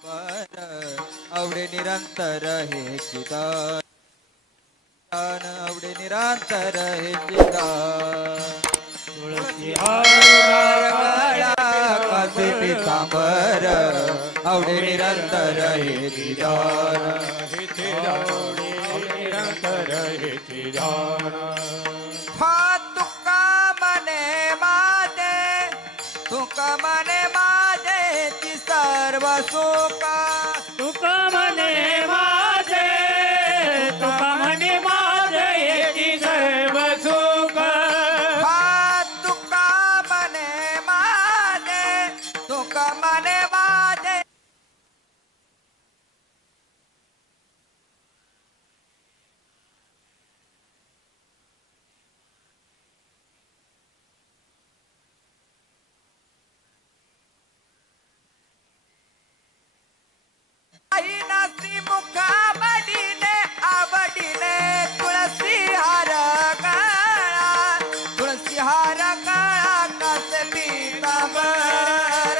आवडे निरंतर हे चिदान आवडे निरंतर हे चिदान तुळसी कासे पितांबर आवडे निरंतर हे चिदान निरंतर हे चिदान तुका मने माझे तुका मने माझे ती सर्व सुख तुका म्हणे माझे तुका म्हणे माझे येती सर्व सुख तुका मने माझे तुका मने माझे नासी मुखा बडीने आवडीने तुळसी हार काळा तुळसी हार काळा कासे पितांबर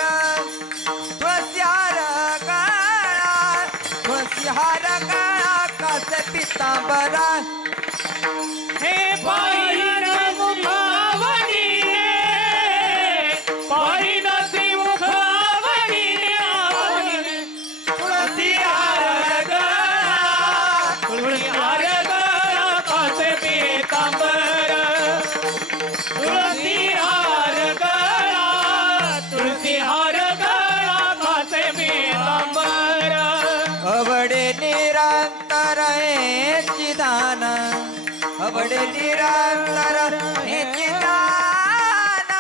तुळसी हार काळा तुळसी हार काळा कासे पितांबर हे पायीन मुखावडीने पायीन श्रीमुखावडीने तुळसी हार गळा तुळसी हार गळा कासे पितांबर तुळसी हार गळा तुळसी हार गळा कासे पितांबर अवडे निरंतर हे चिदान अवडे निरंतर हे चिदान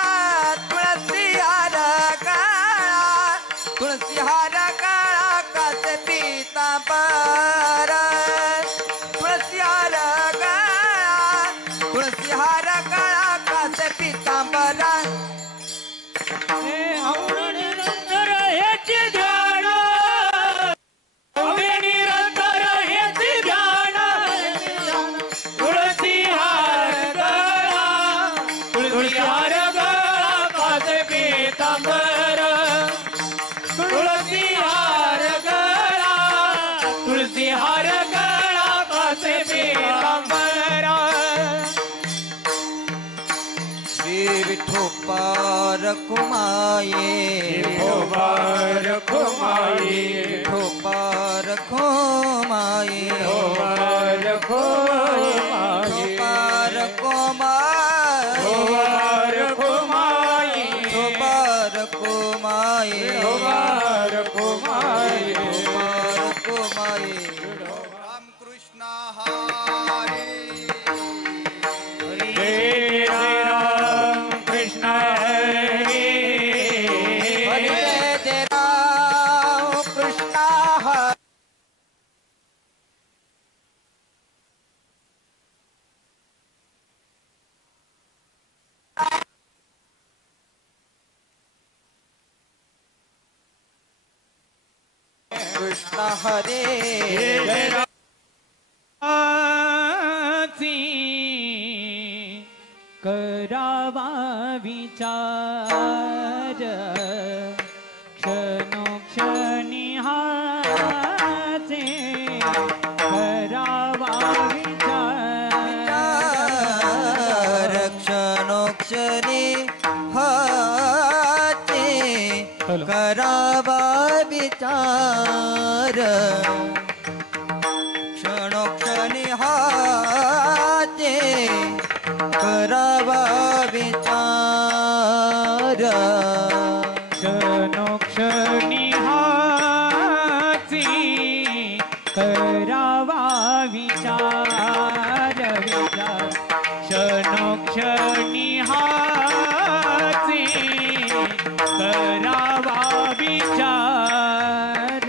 तुळसी हार काळा तुळसी हार काळा कासे पितांबर तुळसी हार काळा तुळसी हार काळा कासे पितांबर हे आवडे निरंतर हेचे ध्यान आवडे निरंतर हेचे ध्यान तुळसी हार गळा तुळसी हार गळा कासे पितांबर तुळसी हार गळा तुळसी हार गळा कासे पितांबर श्री विठोपार कुमाये विठोबार खुमाई विठोपार कुमाये विठोबार खुमाई विठोपार कुमाये विठोबार खुमाई विठोपार कुमाये विठोबार खुमाई विठोपार कुमाये रामकृष्ण हरे हरे राम कृष्ण हरे हरे जय राम कृष्ण हरे कृष्ण हरे जय राम करावा विचार क्षणोक्षणी हाचे करावा विचार क्षणोक्षणी हाते करावा विचार क्षणोक्षणी हाते करावा विचार क्षणोक्षणी हाची करावा विचार विचार क्षणोक्षणी हाची करावा विचार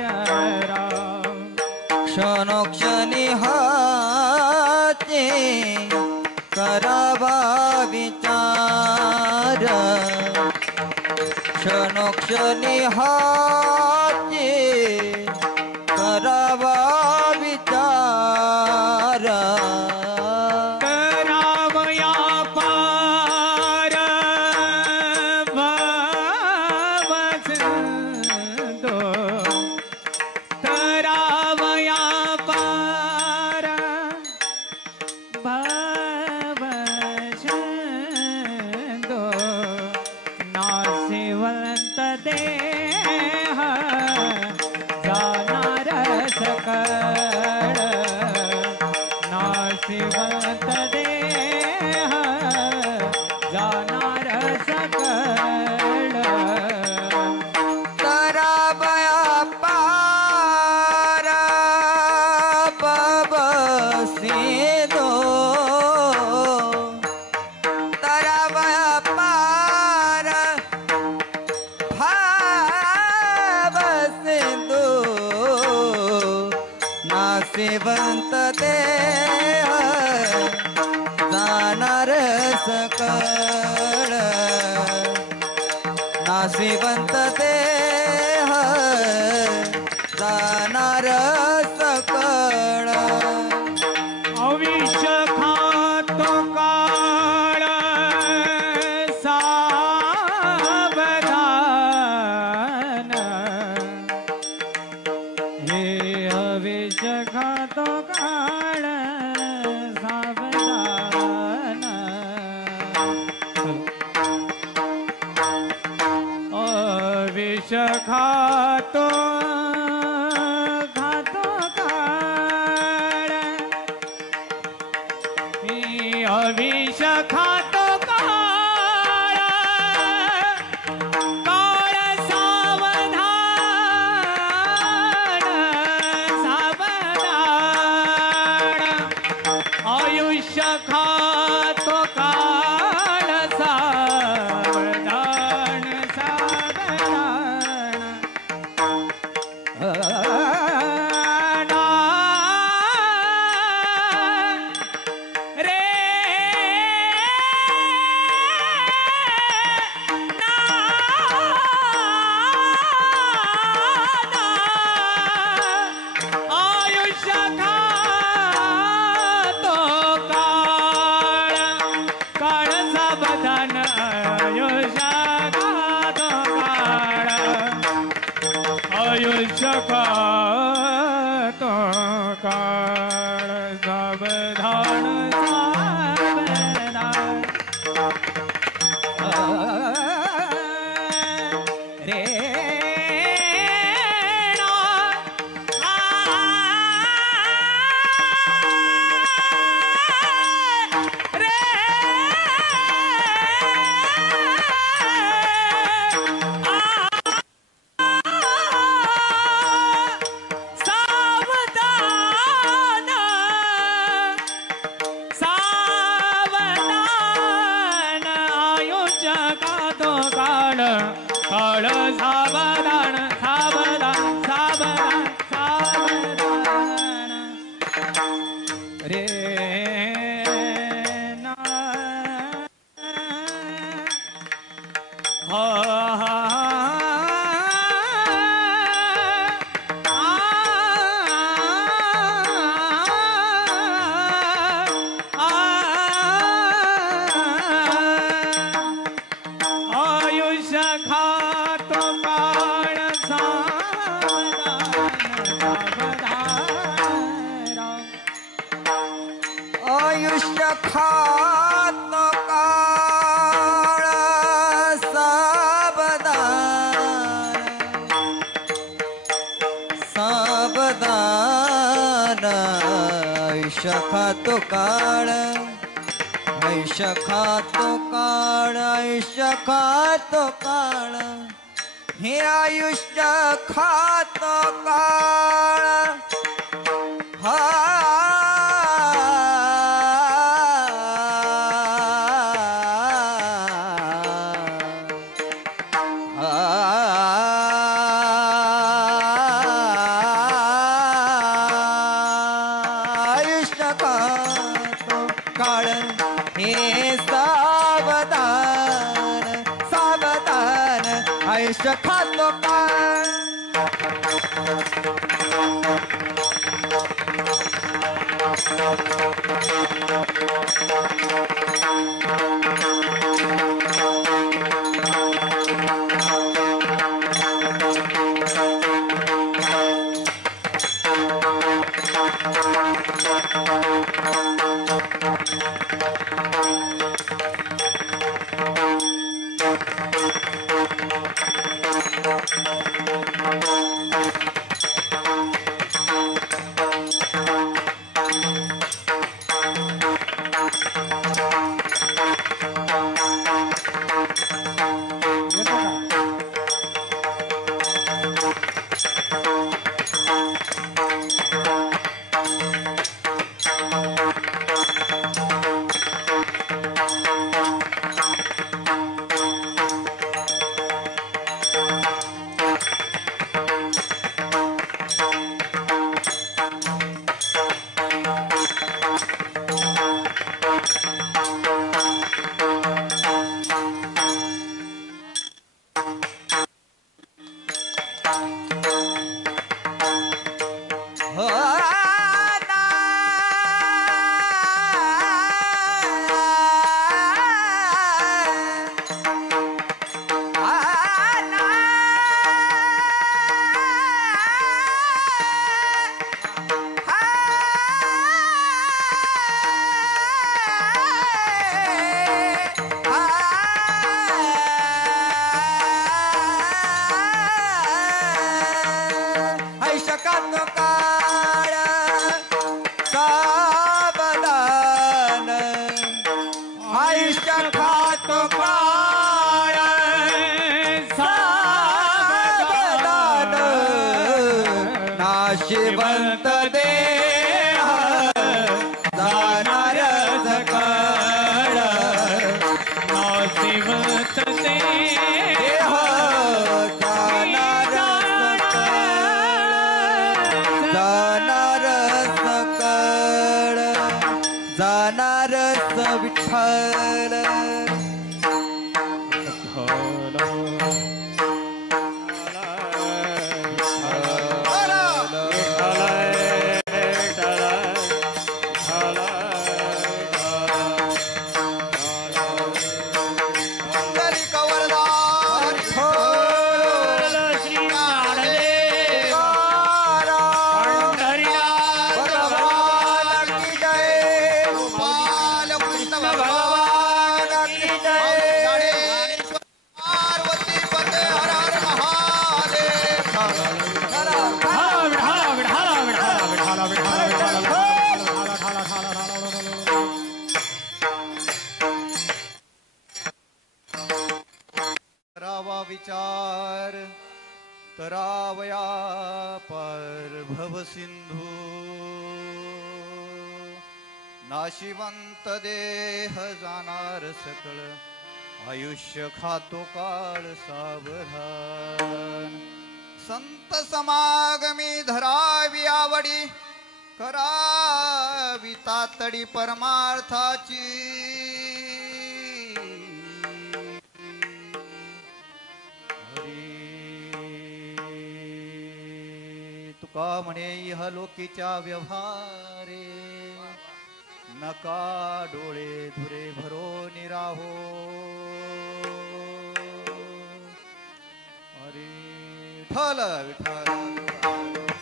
क्षणोक्षणी हाते करावा विचार क्षणोक्षणी हाते करावा विचार करावया पार भावच नाशिवंत देह जाणार सकळ नाशिवंत देह जाणार सकळ अविष खातो काळ सावधान हे अविष खातो काळ सावधान अविष खातो अविष खातो काळ काळ सावधान सावधान आयुष्य खातो काळ सावधान सावधान आयुष्य खातो काळ सावधान सावधान रे काळ सावधान सावधान सावधान सावधान रे ना हा हा आयुष्य खातो काळ सावधान सावधान आयुष्य खात काळ सावधान सावधान आयुष्य खातो काळ आयुष्य खातो काळ आयुष्य खातो काळ हे आयुष्य खातो काळ हा आयुष्य खातो काळ हे सावधान सावधान आयुष्य खातो काळ हो ना. ऐशकात काळ सावधान आयुष्य खातो काळ सावधान नाशिवंत देह जाणार सकळ नाशिवंत देह जाणार जाणार सकळ जाणार विठ्ठल करावा विचार तरावया पार भव सिंधू नाशिवंत देह जाणार सकळ आयुष्य खातो काळ सावधान संत समागमी धरावी आवडी करावी तातडी परमार्थाची तुका म्हणे इहलोकीच्या व्यवहारे नका डोळे धुरे भरो निराहो अरे ठल विठ्ठल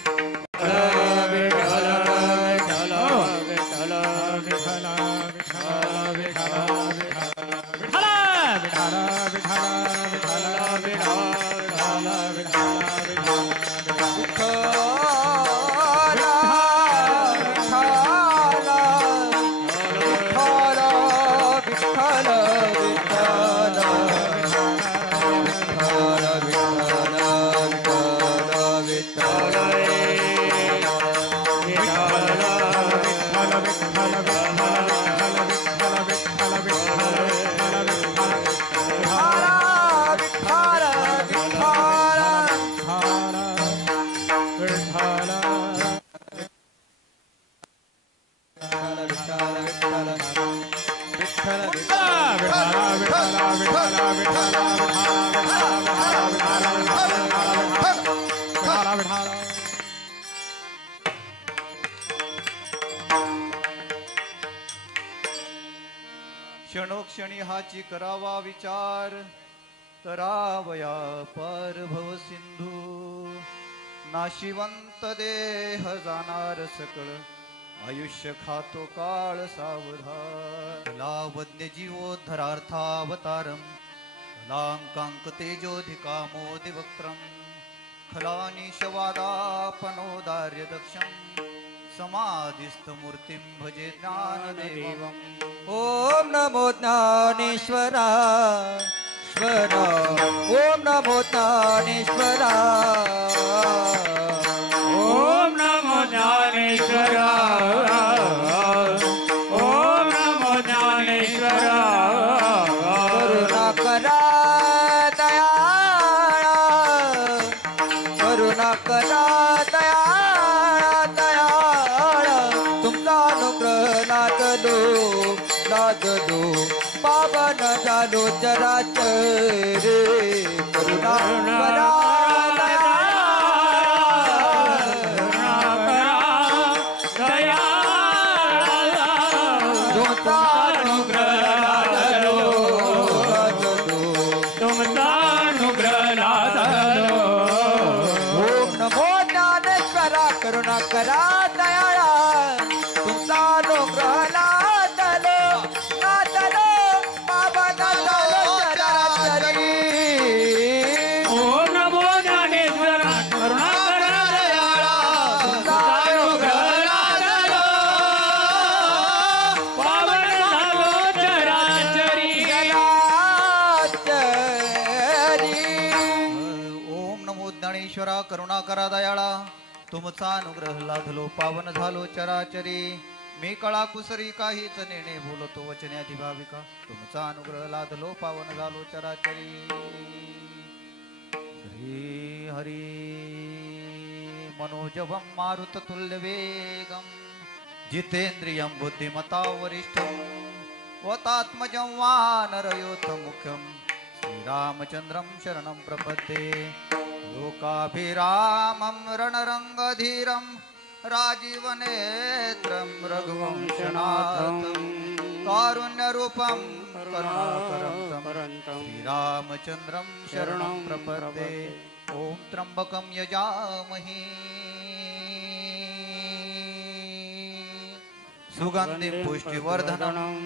क्षणोक्षणी हाची करावा विचार तरावया पार भव सिंधू नाशिवंत देह जाणार सकळ आयुष्य खातो काळ सावधान लावन्य जीवोद्धरार्थावतारम कलांकांक तेजोधिकामोदिवक्त्रम खलानिशवादापनोदार्य दक्षम समाधिस्थ मूर्तिं भजे ज्ञानदेवम् ओम नमो ज्ञानेश्वरा श्वरा ओम नमो ज्ञानेश्वरा ओम नमो ज्ञानेश्वरा ओम नमो ज्ञानेश्वरा करुणा करा दयाळा करुणा करा दयाळा तुमचा अनुग्रह लादलो पावन झालो चराचर करुणा करा दयाळा करा दयाळा तुमचा अनुग्रह लादलो लादलो बाबा लादलो चराचरी ओम नमो ज्ञानेश्वरा करुणाकरा दयाळा तुमचा अनुग्रह लादलो पावन झालो चराचरी चराचरी ओम नमो ज्ञानेश्वरा करुणाकरा दयाळा तुमचा अनुग्रह लाधलो पावन झालो चराचरी मी कळा कुसरी काहीच नेणे बोलतो वचने भाविका तुमचा अनुग्रह लाधलो पावन झालो चराचरी श्री हरी मनोजवं मारुततुल्य वेगं जितेन्द्रियं बुद्धिमता वरिष्ठं वतात्मजं वानरयोत मुख्यं श्रीरामचन्द्रं शरणं प्रपद्ये लोकाभिरामं रणरङ्गधीरं राजीवनेत्रं रघुवंशनाथं कारुण्यरूपं करुणाकरं तं श्रीरामचन्द्रं शरणं प्रपद्ये ॐ त्र्यम्बकं यजामहे सुगन्धिं पुष्टिवर्धनम्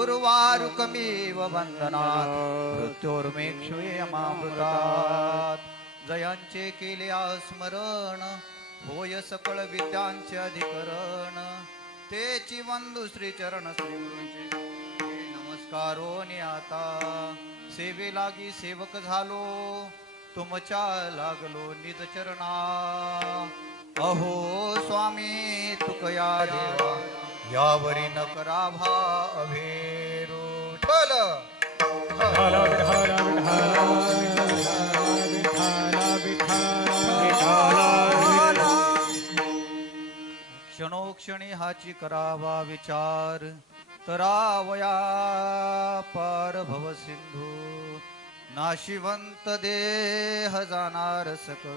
उर्वारुकमिव बन्धनात् मृत्योर्मेक्षुयमामृतात् जयांचे केले स्मरण होय सकळ विद्यांचे अधिकरण तेची वंदू श्री चरण श्री गुरूंचे नमस्कारो आता सेवे लागी सेवक झालो तुमच्या लागलो निज चरणा अहो स्वामी तुकया देवा यावरी न करा भावेरो ठल क्षणोक्षणी हाची करावा विचार तरावया पार भव सिंधू नाशिवंत देह जाणार सकळ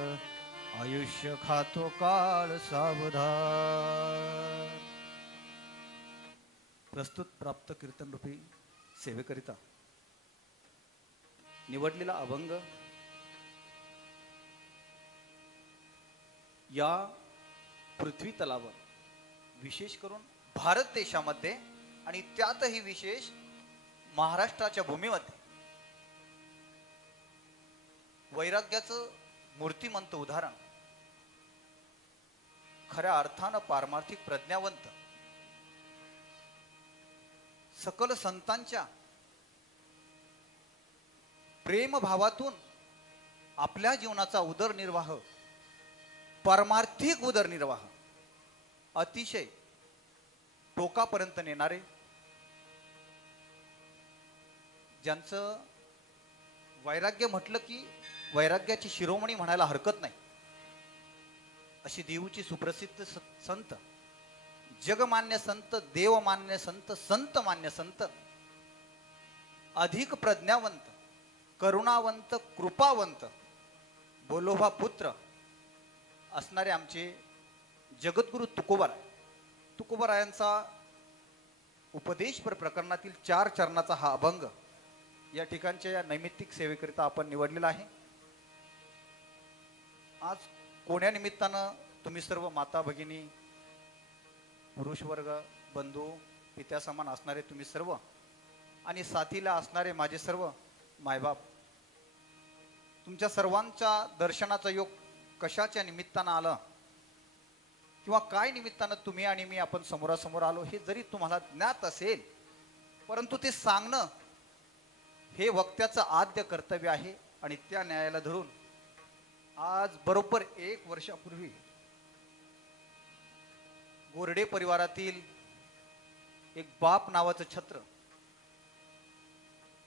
आयुष्य खातो काळ सावधान प्रस्तुत प्राप्त कीर्तन रूपी सेवेकरिता निवडलेला अभंग या पृथ्वी तलावर विशेष करून भारत देशामध्ये आणि त्यातही विशेष महाराष्ट्राच्या भूमीमध्ये वैराग्याचं मूर्तिमंत उदाहरण खऱ्या अर्थानं पारमार्थिक प्रज्ञावंत सकल संतांच्या प्रेमभावातून आपल्या जीवनाचा उदरनिर्वाह पारमार्थिक उदरनिर्वाह अतिशय टोकापर्यंत नेणारे ज्यांचं वैराग्य म्हटलं की वैराग्याची शिरोमणी म्हणायला हरकत नाही अशी देऊची सुप्रसिद्ध संत जगमान्य संत देवमान्य संत संत मान्य संत अधिक प्रज्ञावंत करुणावंत कृपावंत बोलोबा पुत्र असणारे आमचे जगद्गुरु तुकोबारायांचा उपदेश प्रकरणातील 4 चरणाचा हा अभंग या ठिकाणच्या या नैमित्तिक सेवेकरिता आपण निवडलेला आहे। आज कोण्या निमित्तानं तुम्ही सर्व माता भगिनी पुरुष वर्ग बंधू पित्या समान असणारे तुम्ही सर्व आणि साथीला असणारे माझे सर्व मायबाप तुमच्या सर्वांच्या दर्शनाचा योग कशाच्या निमित्तानं आलं किंवा काय निमित्तानं तुम्ही आणि मी आपण समोरासमोर आलो हे जरी तुम्हाला ज्ञात असेल परंतु ते सांगणं हे वक्त्याचं आद्य कर्तव्य आहे आणि त्या न्यायाला धरून आज बरोबर 1 वर्षापूर्वी गोरडे परिवारातील एक बाप नावाचं छत्र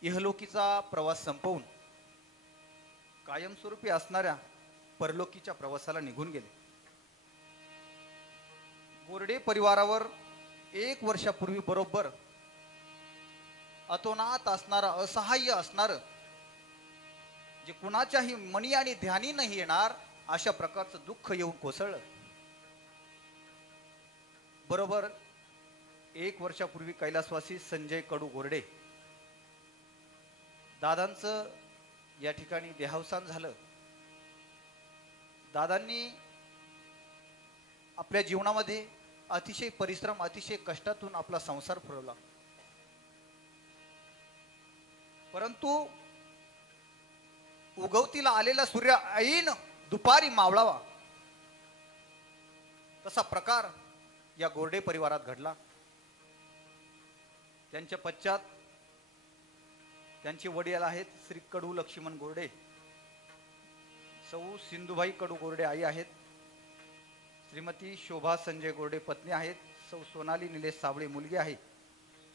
इहलोकीचा प्रवास संपवून कायमस्वरूपी असणाऱ्या परलोकीच्या प्रवासाला निघून गेले। गोरडे परिवारावर 1 वर्षापूर्वी बरोबर अतोनात असणारा असहाय्य असणार जे कुणाच्याही मनी आणि ध्यानी नाही येणार अशा प्रकारचं दुःख येऊन कोसळलं। बरोबर 1 वर्षापूर्वी कैलासवासी संजय कडू गोरडे दादांचं या ठिकाणी देहावसान झालं। दादांनी आपल्या जीवनामध्ये अतिशय परिश्रम, अतिशय कष्टातून आपला संसार फुलवला. परंतु उगवतीला आलेला सूर्य ऐन दुपारी मावळावा, तसा प्रकार या गोरडे परिवारात घडला. त्यांच्या पश्चात त्यांचे वडील आहेत श्री कडू लक्ष्मण गोरडे, सौ सिंधुबाई कडू गोरडे आई आहेत, श्रीमती शोभा संजय गोरडे पत्नी आहेत, सौ सोनाली निलेश साबळे मुलगी आहे,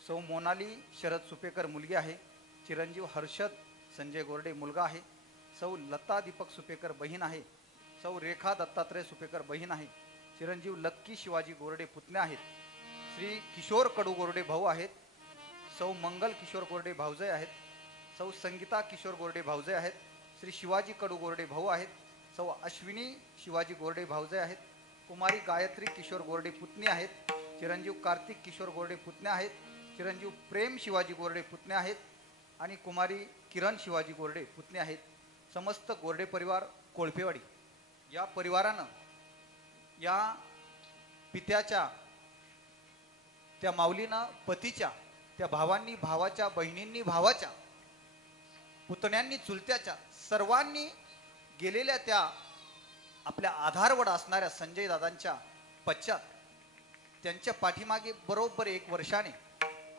सौ मोनाली शरद सुपेकर मुलगी आहे, चिरंजीव हर्षद संजय गोरडे मुलगा आहे, सौ लता दीपक सुपेकर बहीण आहे, सौ रेखा दत्तात्रय सुपेकर बहीण आहे, चिरंजीव लक्की शिवाजी गोरडे पुतणे आहेत, श्री किशोर कडू गोरडे भाऊ आहेत, सौ मंगल किशोर गोरडे भाऊजय आहेत, सौ संगीता किशोर गोरडे भाऊजय आहेत, श्री शिवाजी कडू गोरडे भाऊ आहेत, सौ अश्विनी शिवाजी गोरडे भाऊजय आहेत, कुमारी गायत्री किशोर गोरडे पुतणी आहेत, चिरंजीव कार्तिक किशोर गोरडे पुतणे आहेत, चिरंजीव प्रेम शिवाजी गोरडे पुतणे आहेत आणि कुमारी किरण शिवाजी गोरडे पुतणे आहेत. समस्त गोरडे परिवार कोळपेवाडी या परिवारानं या पित्याच्या, त्या माऊलीनं पतीच्या, त्या भावांनी भावाच्या, बहिणींनी भावाच्या, पुतण्यांनी चुलत्याच्या, सर्वांनी गेलेल्या त्या आपल्या आधारवड असणाऱ्या संजय दादांच्या पश्चात त्यांच्या पाठीमागे बरोबर 1 वर्षाने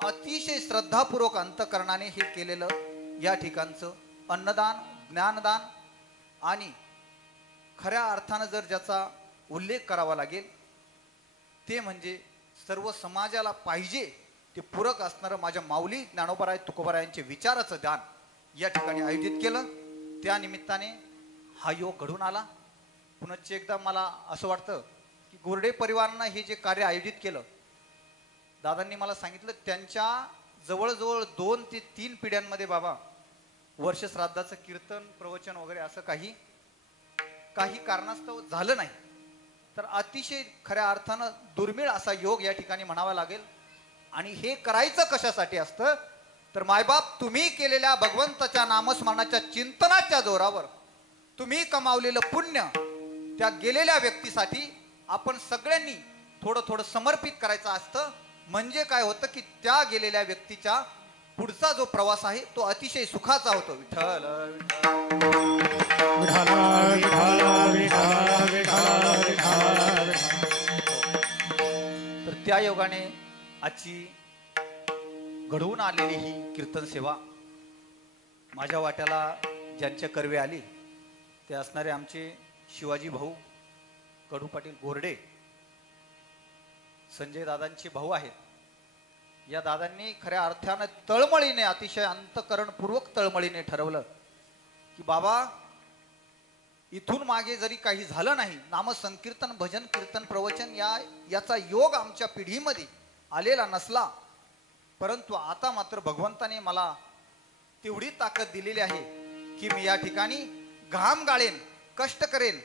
अतिशय श्रद्धापूर्वक अंतकरणाने हे केलेलं या ठिकाणचं अन्नदान, ज्ञानदान आणि खऱ्या अर्थानं जर ज्याचा उल्लेख करावा लागेल ते म्हणजे सर्व समाजाला पाहिजे ते पूरक असणारं माझ्या माऊली ज्ञानोबाराय तुकोबारायांचे विचाराचं दान या ठिकाणी आयोजित केलं. त्या निमित्ताने हा योग घडून आला. पुनश्च एकदा मला असं वाटतं की गोरडे परिवारानं हे जे कार्य आयोजित केलं, दादांनी मला सांगितलं त्यांच्या जवळजवळ 2 ते 3 पिढ्यांमध्ये बाबा वर्ष श्राद्धाचं कीर्तन प्रवचन वगैरे असं काही कारणास्तव झालं नाही. तर अतिशय खऱ्या अर्थानं दुर्मिळ असा योग या ठिकाणी म्हणावा लागेल. आणि हे करायचं कशासाठी असतं तर मायबाप तुम्ही केलेल्या भगवंताच्या नामस्मरणाच्या चिंतनाच्या जोरावर तुम्ही कमावलेलं पुण्य त्या गेलेल्या व्यक्तीसाठी आपण सगळ्यांनी थोडं थोडं समर्पित करायचं असतं. म्हणजे काय होतं की त्या गेलेल्या व्यक्तीच्या पुढचा जो प्रवास आहे तो अतिशय सुखाचा होतो. विठ्ठल तर त्या योगाने आजची घडवून आलेली ही कीर्तन सेवा माझ्या वाट्याला ज्यांच्या कर्वे आली ते असणारे आमचे शिवाजी भाऊ कडू पाटील गोरडे, संजय दादांचे भाऊ आहेत. या दादांनी खऱ्या अर्थानं तळमळीने, अतिशय अंतकरणपूर्वक तळमळीने ठरवलं की बाबा इथून मागे जरी काही झालं नाही, नामसंकीर्तन, भजन, कीर्तन, प्रवचन याचा योग आमच्या पिढीमध्ये आलेला नसला, परंतु आता मात्र भगवंताने मला तेवढी ताकद दिलेली आहे की मी या ठिकाणी घाम गाळेन, कष्ट करेन,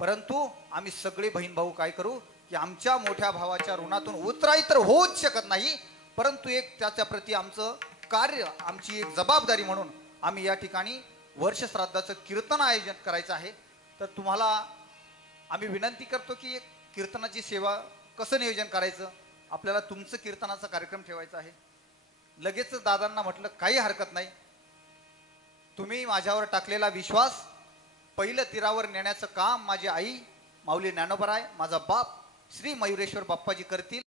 परंतु आम्ही सगळे बहीण भाऊ काय करू की आमच्या मोठ्या भावाच्या ऋणातून उतराई तर होऊच शकत नाही, परंतु एक त्याच्या प्रती आमचं कार्य, आमची एक जबाबदारी म्हणून आम्ही या ठिकाणी वर्ष श्राद्धाचं कीर्तन आयोजन करायचं आहे. तर तुम्हाला आम्ही विनंती करतो की एक कीर्तनाची सेवा कसं नियोजन करायचं, आपल्याला तुमचं कीर्तनाचा कार्यक्रम ठेवायचा आहे. लगेच दादांना म्हटलं काही हरकत नाही, तुम्ही माझ्यावर टाकलेला विश्वास पहिलं तीरावर नेण्याचं काम माझी आई माऊली ज्ञानोबाराय, माझा बाप श्री मयुरेश्वर बाप्पाजी करतील,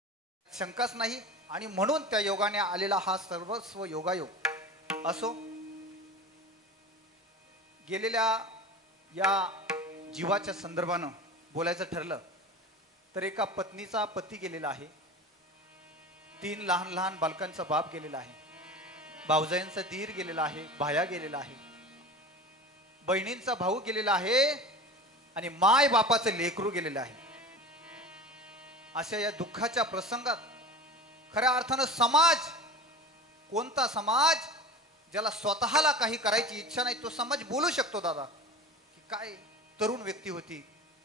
शंकाच नाही. आणि म्हणून त्या योगाने आलेला हा सर्वस्व योगायोग असो. गेलेल्या या जीवाच्या संदर्भानं बोलायचं ठरलं तर एका पत्नीचा पती गेलेला आहे, 3 लहान लहान बालकांचा बाप गेलेला आहे, भाऊजाईंचा दीर गेलेला आहे, भाया गेलेला आहे, बहिणींचा भाऊ गेलेला आहे आणि माय बापाचं लेकरू गेलेलं आहे. अशा या दुःखाच्या प्रसंगात खऱ्या अर्थानं समाज, कोणता समाज ज्याला स्वतःला काही करायची इच्छा नाही तो समाज बोलू शकतो दादा की काय तरुण व्यक्ती होती,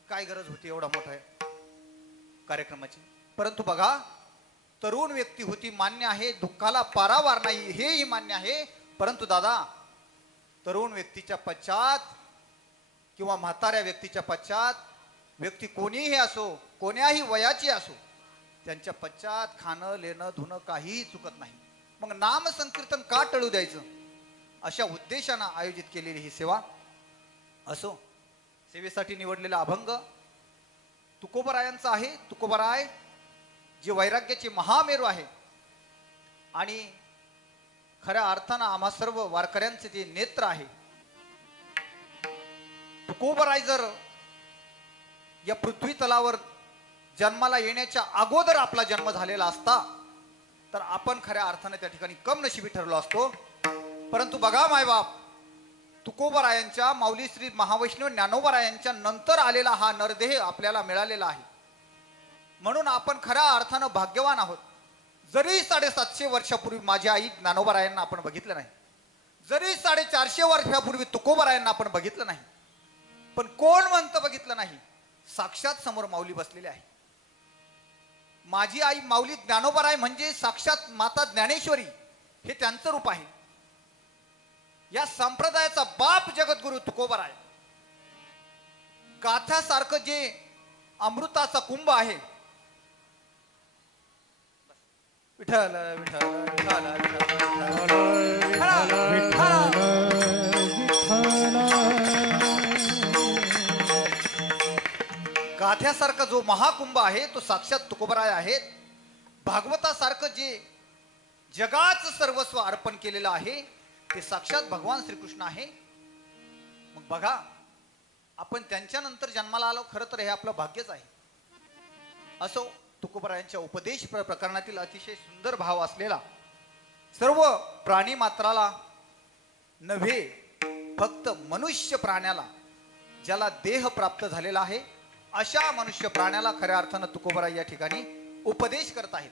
काय गरज होती एवढा मोठा कार्यक्रमाची. परंतु बघा, तरुण व्यक्ती होती मान्य आहे, दुःखाला पारावार नाही हेही मान्य आहे, परंतु दादा तरुण व्यक्तीच्या पश्चात किंवा म्हाताऱ्या व्यक्तीच्या पश्चात व्यक्ती कोणीही असो, कोण्याही वयाची असो, त्यांच्या पश्चात खाणं लेणं धुणं काहीही चुकत नाही. मग नाम संकीर्तन का टळू द्यायचं? अशा उद्देशानं आयोजित केलेली ही सेवा असो. सेवेसाठी निवडलेला अभंग तुकोबरायांचा आहे. तुकोबराय जे वैराग्याचे महामेरू आहे आणि खऱ्या अर्थानं आम्हा सर्व वारकऱ्यांचे ते नेत्र आहे. तुकोबराय जर या पृथ्वी तलावर जन्माला येण्याच्या अगोदर आपला जन्म झालेला असता तर आपण खऱ्या अर्थाने त्या ठिकाणी कम नशिबी ठरलो असतो. परंतु बघा मायबाप, तुकोबरायांच्या माऊली श्री महावैष्णव ज्ञानोबरायांच्या नंतर आलेला हा नरदेह आपल्याला मिळालेला आहे. म्हणून आपण खऱ्या अर्थानं भाग्यवान आहोत. जरी 750 वर्षापूर्वी माझ्या आई ज्ञानोबरायांना आपण बघितलं नाही, जरी 450 वर्षापूर्वी तुकोबरायांना आपण बघितलं नाही, पण कोण म्हणतं बघितलं नाही? साक्षात समोर माऊली बसलेली आहे. माझी आई माऊली ज्ञानोबराय म्हणजे साक्षात माता ज्ञानेश्वरी, हे त्यांचं रूप आहे. या संप्रदायाचा बाप जगद्गुरु तुकोबराय. गाथ्यासारखं जे अमृताचा कुंभ आहे, विठ्ठल विठ्ठल विठ्ठल गाथ्यासारखा जो महाकुंभ आहे तो साक्षात तुकोबराय आहेत. भागवतासारखं जे जगाचं सर्वस्व अर्पण केलेलं आहे ते साक्षात भगवान श्रीकृष्ण आहे. मग बघा, आपण त्यांच्यानंतर जन्माला आलो, खरं तर हे आपलं भाग्यच आहे. असो, तुकोबरायांच्या उपदेश प्रकरणातील अतिशय सुंदर भाव असलेला, सर्व प्राणी मात्राला नव्हे फक्त मनुष्य प्राण्याला ज्याला देह प्राप्त झालेला आहे अशा मनुष्य प्राण्याला खऱ्या अर्थानं तुकोबराय या ठिकाणी उपदेश करत आहेत.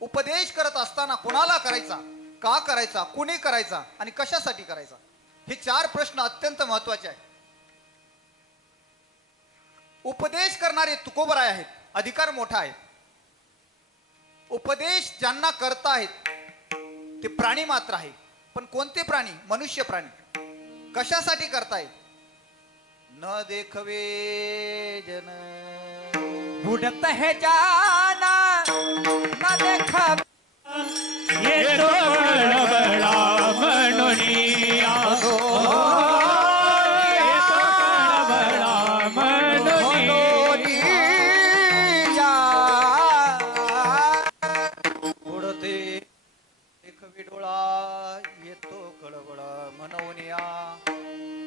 उपदेश करत असताना कोणाला करायचा, का करायचा, कुणी करायचा आणि कशासाठी करायचा, हे 4 प्रश्न अत्यंत महत्वाचे आहेत. उपदेश करणारे तुकोबराय आहेत, अधिकार मोठा आहे. उपदेश ज्यांना करतायत ते प्राणी मात्र आहे. पण कोणते प्राणी? मनुष्य प्राणी. कशासाठी करतायत? न देखवे जन बुडत है जाना न देख येतो बळबळा म्हणूनी आहो, येतो बळबळा म्हणूनी बुडते देखवे डोळा येतो कळवळा म्हणून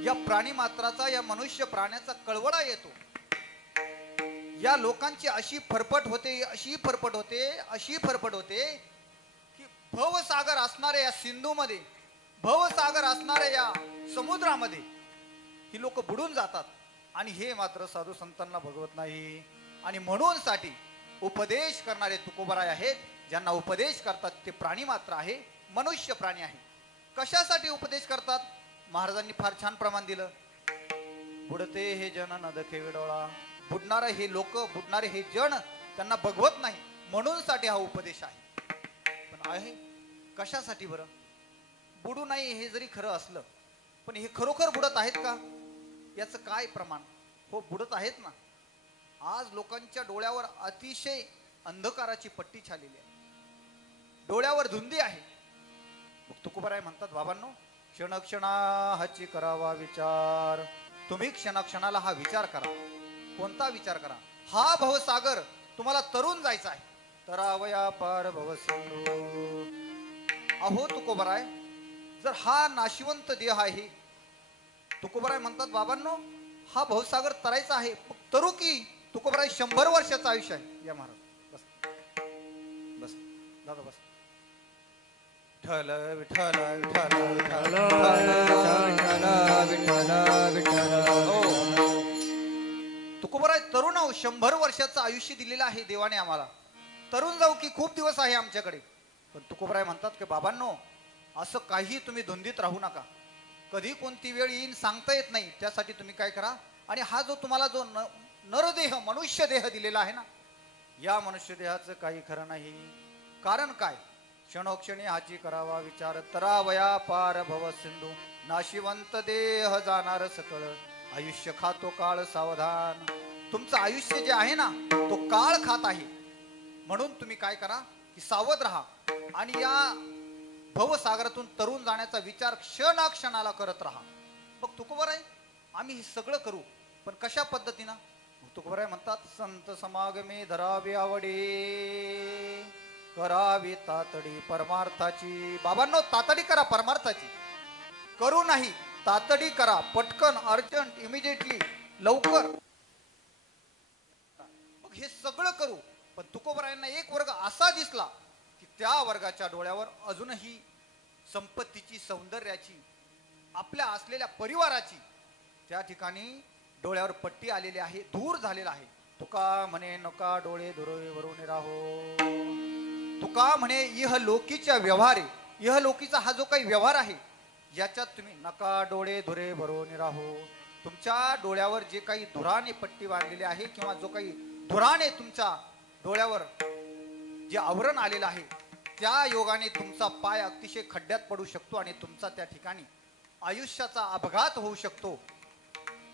या प्राणी मात्राचा, या मनुष्य प्राण्याचा कळवळा येतो. या लोकांची अशी फरफट होते, अशी फरफट होते, अशी फरफट होते की भवसागर असणाऱ्या या सिंधूमध्ये, भवसागर असणाऱ्या या समुद्रामध्ये ही लोक बुडून जातात आणि हे मात्र साधू संतांना भगवत नाही. आणि म्हणून साठी उपदेश करणारे तुकोबराय आहेत. ज्यांना उपदेश करतात ते प्राणी मात्र आहे, मनुष्य प्राणी आहे. कशासाठी उपदेश करतात? महाराजांनी फार छान प्रमाण दिलं. बुडते हे जन न दखे डोळा. बुडणारे हे लोक, बुडणारे हे जन त्यांना बघवत नाही, म्हणून साठी हा उपदेश आहे. पण आहे कशासाठी बरं? बुडू नाही हे जरी खरं असलं, पण हे खरोखर बुडत आहेत का? याचं काय प्रमाण? हो, बुडत आहेत ना. आज लोकांच्या डोळ्यावर अतिशय अंधकाराची पट्टी छालेली आहे, डोळ्यावर धुंदी आहे. तुकोबराय म्हणतात, बाबांनो, क्षणक्षणा हाची करावा विचार. तुम्ही क्षणाक्षणाला हा विचार करा. कोणता विचार करा? हा भवसागर तुम्हाला तरुण जायचा आहे. तरावया पार भवसिंधू. अहो तुकोबराय, जर हा नाशिवंत देह आहे, तुकोबराय म्हणतात, बाबांनो, हा भवसागर तरायचा आहे, तरू की? तुकोबराय 100 वर्षाचं आयुष्य आहे. या महाराज बस बस दादा बस. विठ्ठल विठ्ठल विठ्ठल विठ्ठल विठ्ठल विठ्ठल. हो, तुकोबराय तरुण आहो, 100 वर्षाचं आयुष्य दिलेलं आहे देवाने आम्हाला. तरुण जाऊ की खूप दिवस आहे आमच्याकडे. पण तुकोबराय म्हणतात की बाबांनो, असं काही तुम्ही धुंदीत राहू नका. कधी कोणती वेळ येईल सांगता येत नाही. त्यासाठी तुम्ही काय करा, आणि हा जो तुम्हाला जो नरदेह, मनुष्य देह दिलेला आहे ना, या मनुष्य देहाचं काही खरं नाही. कारण काय? क्षणोक्षणी हाची करावा विचार. तरावया पार भव सिंधू. नाशिवंत देह जाणार सकळ. आयुष्य खातो काळ सावधान. तुमचं आयुष्य जे आहे ना तो काळ खात आहे. म्हणून तुम्ही काय करा की सावध राहा आणि या भवसागरातून तरुण जाण्याचा विचार क्षणाक्षणाला करत राहा. मग तुकोबर आहे आम्ही हे सगळं करू, पण कशा पद्धतीनं? तुकोबर आहे म्हणतात, संत समागमे धरावे आवडे, करावी तातडी परमार्थाची. बाबांनो, तातडी करा परमार्थाची, करू नाही तातडी करा, पटकन, अर्जंट, इमिजिएटली, लवकर. मग हे सगळं करू, पण तुकोबरायांना एक वर्ग असा दिसला की त्या वर्गाच्या डोळ्यावर अजूनही संपत्तीची, सौंदर्याची, आपल्या असलेल्या परिवाराची त्या ठिकाणी डोळ्यावर पट्टी आलेली आहे, दूर झालेला आहे. तुका म्हणे नका डोळे धुरवरून राहो. तुका म्हणे इहलोकीच्या व्यवहार आहे, इहलोकीचा हा जो काही व्यवहार आहे याच्यात तुम्ही नका डोळे धुरे भरून राहो. तुमच्या डोळ्यावर जे काही धुराने पट्टी बांधलेली आहे किंवा जो काही धुराने तुमच्या डोळ्यावर जे आवरण आलेलं आहे त्या योगाने तुमचा पाय अतिशय खड्ड्यात पडू शकतो आणि तुमचा त्या ठिकाणी आयुष्याचा अपघात होऊ शकतो.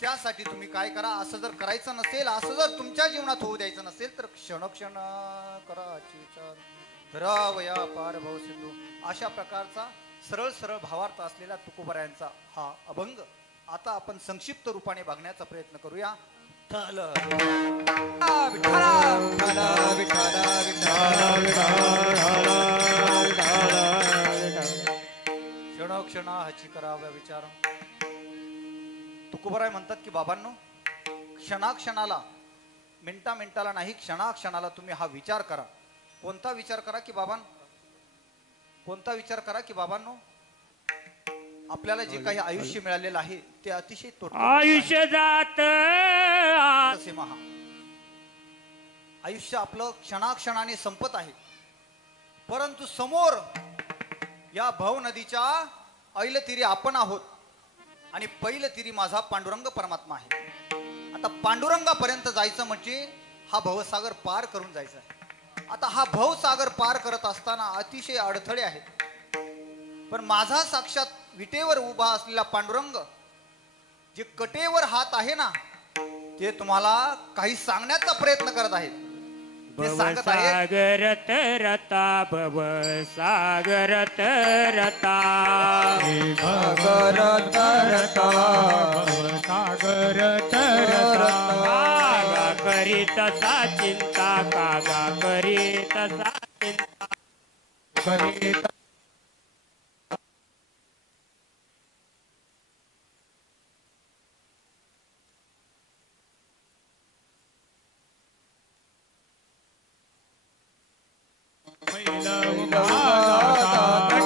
त्यासाठी तुम्ही काय करा, असं जर करायचं नसेल, असं जर तुमच्या जीवनात होऊ द्यायचं नसेल तर क्षणक्षण कराची रावया पार भव सिंधू, अशा प्रकारचा सरळ सरळ भावार्थ असलेला तुकोबरायांचा हा अभंग आता आपण संक्षिप्त रूपाने बघण्याचा प्रयत्न करूया. क्षणोक्षणा हाची कराव्या विचार. तुकोबराय म्हणतात की बाबांनो, क्षणाक्षणाला, मिनिटा मिनिटाला नाही, क्षणाक्षणाला तुम्ही हा विचार करा. कोणता विचार करा की बाबां, कोणता विचार करा की बाबांनो, आपल्याला जे काही आयुष्य मिळालेलं आहे ते अतिशय आयुष्य जात महा आयुष्य आपलं क्षणाक्षणाने संपत आहे. परंतु समोर या भव नदीच्या ऐलतीरी आपण आहोत आणि पैलतीरी माझा पांडुरंग परमात्मा आहे. आता पांडुरंगापर्यंत जायचं म्हणजे हा भवसागर पार करून जायचं आहे. आता हा भवसागर पार करत असताना अतिशय अडथळे आहेत, पण माझा साक्षात विटेवर उभा असलेला पांडुरंग जे कटेवर हात आहे ना ते तुम्हाला काही सांगण्याचा प्रयत्न करत आहेत. ते सांगत आहेत, सागर तरता भव सागर तरता सागर तरता सागर तरता, कागा करीत सा चिंता, कागा करीत सा चिंता करीत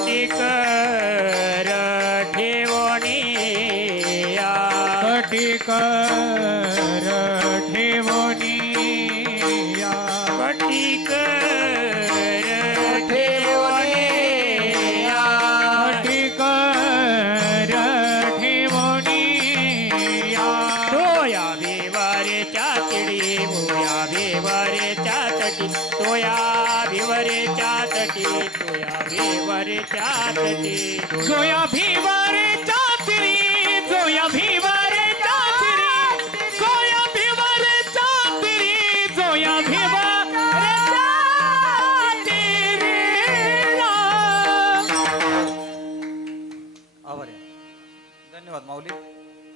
कटिकर ठेवणी कटिकर ठेवणी कटिकर ठेवणी कटिकर ठेवणी तोया भिवरेच्या तिडी भोया भिवरेच्या तटी, तोया भिवरेच्या तटी, तोया भिवरेच्या तटी, जोया भिवरेच्या तिरी, जोया भिवरेच्या तिरी, जोया भिवरेच्या तिरी, जोया भिवरेच्या तिरी. आभार आहे. धन्यवाद माऊली.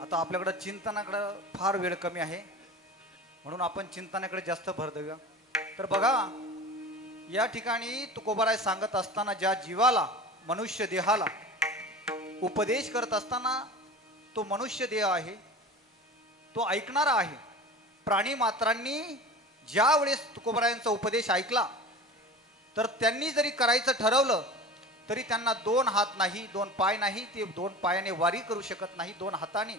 आता आपल्याकडे चिंतनाकडे फार वेळ कमी आहे म्हणून आपण चिंतनाकडे जास्त भर देऊया. तर बघा, या ठिकाणी तुकोबाराय सांगत असताना ज्या जीवाला, मनुष्य देहाला उपदेश करत असताना तो मनुष्य देह आहे, तो ऐकणारा आहे. प्राणी मात्रांनी ज्या वेळेस तुकोबारायांचा उपदेश ऐकला तर त्यांनी जरी करायचं ठरवलं तरी त्यांना दोन हात नाही, दोन पाय नाही, ते दोन पायाने वारी करू शकत नाही, दोन हाताने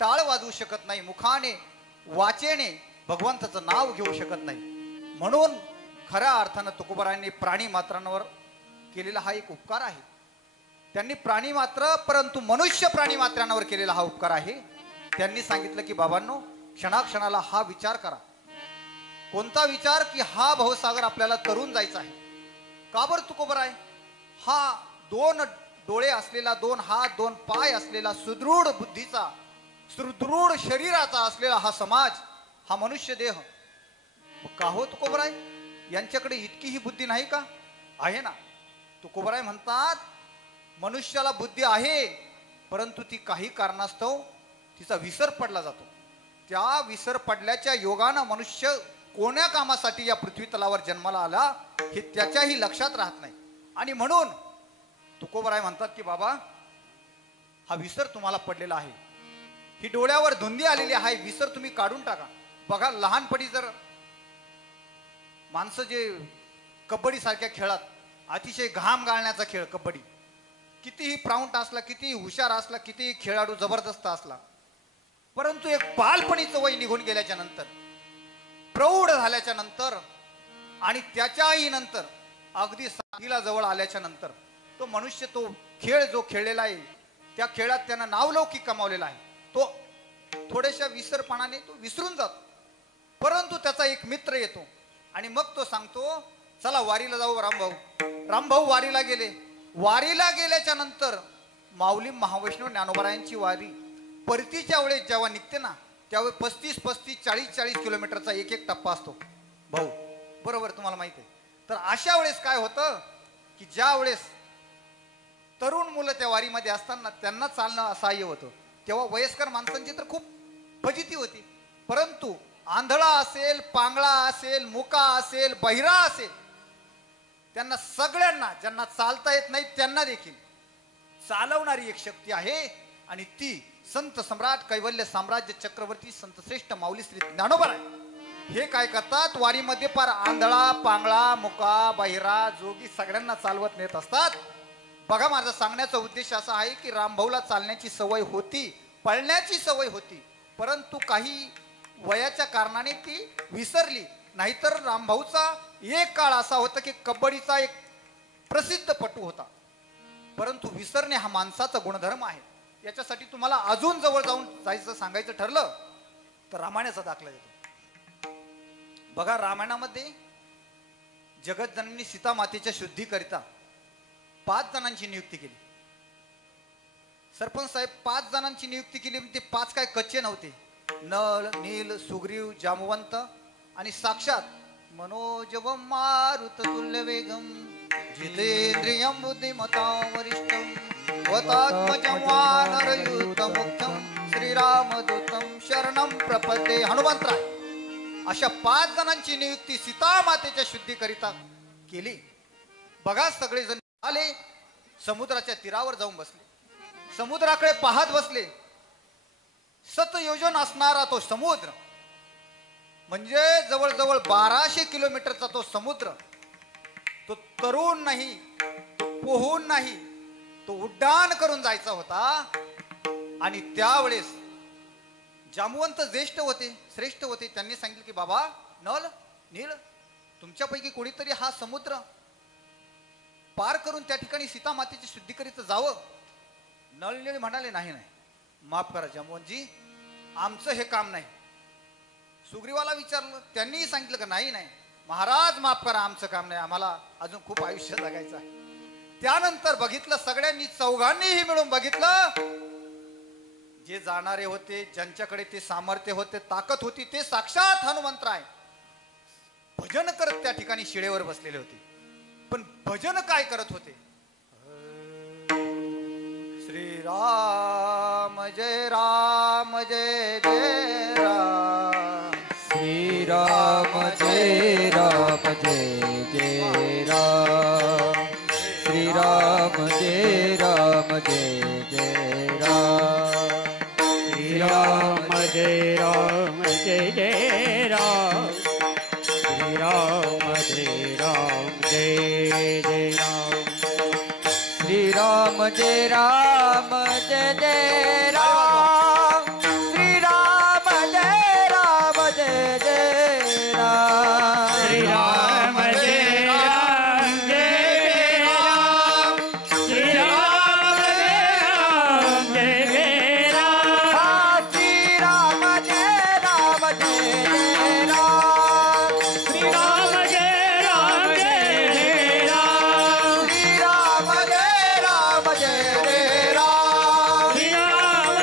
टाळ वाजवू शकत नाही, मुखाने वाचेने भगवंताचं नाव घेऊ शकत नाही. म्हणून खऱ्या अर्थानं तुकोबारायांनी प्राणी मात्रांवर केलेला हा एक उपकार आहे. त्यांनी प्राणी मात्र, परंतु मनुष्य प्राणी मात्रांवर केलेला हा उपकार आहे. त्यांनी सांगितलं की बाबांनो, क्षणाक्षणाला हा विचार करा. कोणता विचार? की हा भवसागर आपल्याला तरुण जायचा आहे. का बरं तुकोबाराय? हा दोन डोळे असलेला, दोन हात, दोन पाय असलेला, सुदृढ बुद्धीचा, सुदृढ शरीराचा असलेला हा समाज, हा मनुष्य देह. का हो तुकोबराय, यांच्याकडे इतकी ही बुद्धी नाही का? आहे ना. तुकोबराय म्हणतात मनुष्याला बुद्धी आहे, परंतु ती काही कारणास्तव तिचा विसर पडला जातो. त्या विसर पडल्याच्या योगानं मनुष्य कोण्या कामासाठी या पृथ्वी तलावर जन्माला आला हे त्याच्याही लक्षात राहत नाही. आणि म्हणून तुकोबराय म्हणतात की बाबा, हा विसर तुम्हाला पडलेला आहे, ही डोळ्यावर धुंदी आलेली आहे, विसर तुम्ही काढून टाका. बघा, लहानपणी जर माणसं जे कबड्डी सारख्या खेळात, अतिशय घाम गाळण्याचा खेळ कबड्डी, कितीही प्राऊंट असला, कितीही हुशार असला, कितीही खेळाडू जबरदस्त असला, परंतु एक बालपणीचं वय निघून गेल्याच्या नंतर, प्रौढ झाल्याच्या नंतर आणि त्याच्याही नंतर अगदी साथीला जवळ आल्याच्या नंतर तो मनुष्य तो खेळ जो खेळलेला आहे, त्या खेळात त्यानं नावलौकिक कमावलेला आहे, तो थोड्याशा विसरपणाने तो विसरून जातो. परंतु त्याचा एक मित्र येतो आणि मग तो सांगतो, चला वारीला जाऊ रामभाऊ. रामभाऊ वारीला गेले. वारीला गेल्याच्या नंतर माऊली महावैष्णव ज्ञानोबरायांची वारी परतीच्या वेळेस जेव्हा निघते ना, त्यावेळी 35-35, 40-40 किलोमीटरचा एक एक टप्पा असतो भाऊ, बरोबर तुम्हाला माहिती आहे. तर अशा वेळेस काय होतं की ज्या वेळेस तरुण मुलं त्या वारीमध्ये असताना त्यांना चालणं असहाय्य होतं, तेव्हा वयस्कर माणसांची तर खूप फजिती होती. परंतु आंधळा असेल, पांगळा असेल, मुका असेल, बहिरा असेल, त्यांना सगळ्यांना, ज्यांना चालता येत नाही त्यांना देखील चालवणारी एक शक्ती आहे आणि ती संत सम्राट कैवल्य साम्राज्य चक्रवर्ती संत श्रेष्ठ माऊली श्री ज्ञानोबा आहे. हे काय करतात, वारीमध्ये पार आंधळा, पांगळा, मुका, बहिरा, जोगी सगळ्यांना चालवत नेत असतात. बघा, माझा सांगण्याचा उद्देश असा आहे की रामभाऊला चालण्याची सवय होती, पळण्याची सवय होती, परंतु काही वयाच्या कारणाने ती विसरली. नाहीतर रामभाऊचा एक काळ असा होता की कबड्डीचा एक प्रसिद्ध पटू होता. परंतु विसरणे हा माणसाचा गुणधर्म आहे. याच्यासाठी तुम्हाला अजून जवळ जाऊन जायचं सांगायचं ठरलं तर रामायणाचा दाखला देतो. बघा, रामायणामध्ये जगतजननी सीता मातेच्या शुद्धीकरिता 5 जणांची नियुक्ती केली. सरपंच साहेब 5 जणांची नियुक्ती केली. ते 5 काय कच्चे नव्हते. नळ, नील, सुग्रीव, जामवंत आणि साक्षात मनोजवम मारुत तुल्य वेगम जितेंद्रियम बुद्धिमतां वरिष्ठम वतात्मजं वानरयूथं मुक्तं श्रीरामदूतं शरणं प्रपद्ये. हनुमंतराय. अशा 5 जणांची नियुक्ती सीता मातेच्या शुद्धीकरिता केली. बघा, सगळेजण आले, समुद्राच्या तीरावर जाऊन बसले, समुद्राकडे पाहत बसले. सतयोजन असणारा तो समुद्र, म्हणजे जवळजवळ 1200 किलोमीटरचा तो समुद्र, तो तरुण नाही, तो पोहून नाही, तो उड्डाण करून जायचा होता. आणि त्यावेळेस जामवंत ज्येष्ठ होते, श्रेष्ठ होते, त्यांनी सांगितलं की बाबा, नल, नील, तुमच्यापैकी कोणीतरी हा समुद्र पार करून त्या ठिकाणी सीता मातेची शुद्धीकरिता जावं. नळ, नील म्हणाले, नाही नाही, माफ करा जामवंतजी, आमचं हे काम नाही. सुग्रीवाला विचारलं, त्यांनीही सांगितलं का नाही नाही महाराज, माफ करा, आमचं काम नाही, आम्हाला अजून खूप आयुष्य जगायचं आहे. त्यानंतर बघितलं, सगळ्यांनी, चौघांनीही मिळून बघितलं, जे जाणारे होते, ज्यांच्याकडे ते सामर्थ्य होते, ताकद होती, ते साक्षात हनुमंतराय भजन करत त्या ठिकाणी शिळेवर बसलेले होते. पण भजन काय करत होते? श्रीराम जय राम जय जय राम, श्रीराम जय राम जय जय राम, श्रीराम जय राम जय जय राम, श्रीराम जय राम जय जय राम, श्रीराम जय राम जय जय राम, श्रीराम जय राम जय जय राम, श्रीराम जय राम जय जय राम, श्रीराम जय राम जय जय राम, श्रीराम जय राम जय जय राम, श्रीराम जय राम जय जय राम, श्रीराम जय राम जय जय राम, श्रीराम जय राम जय जय राम, श्रीराम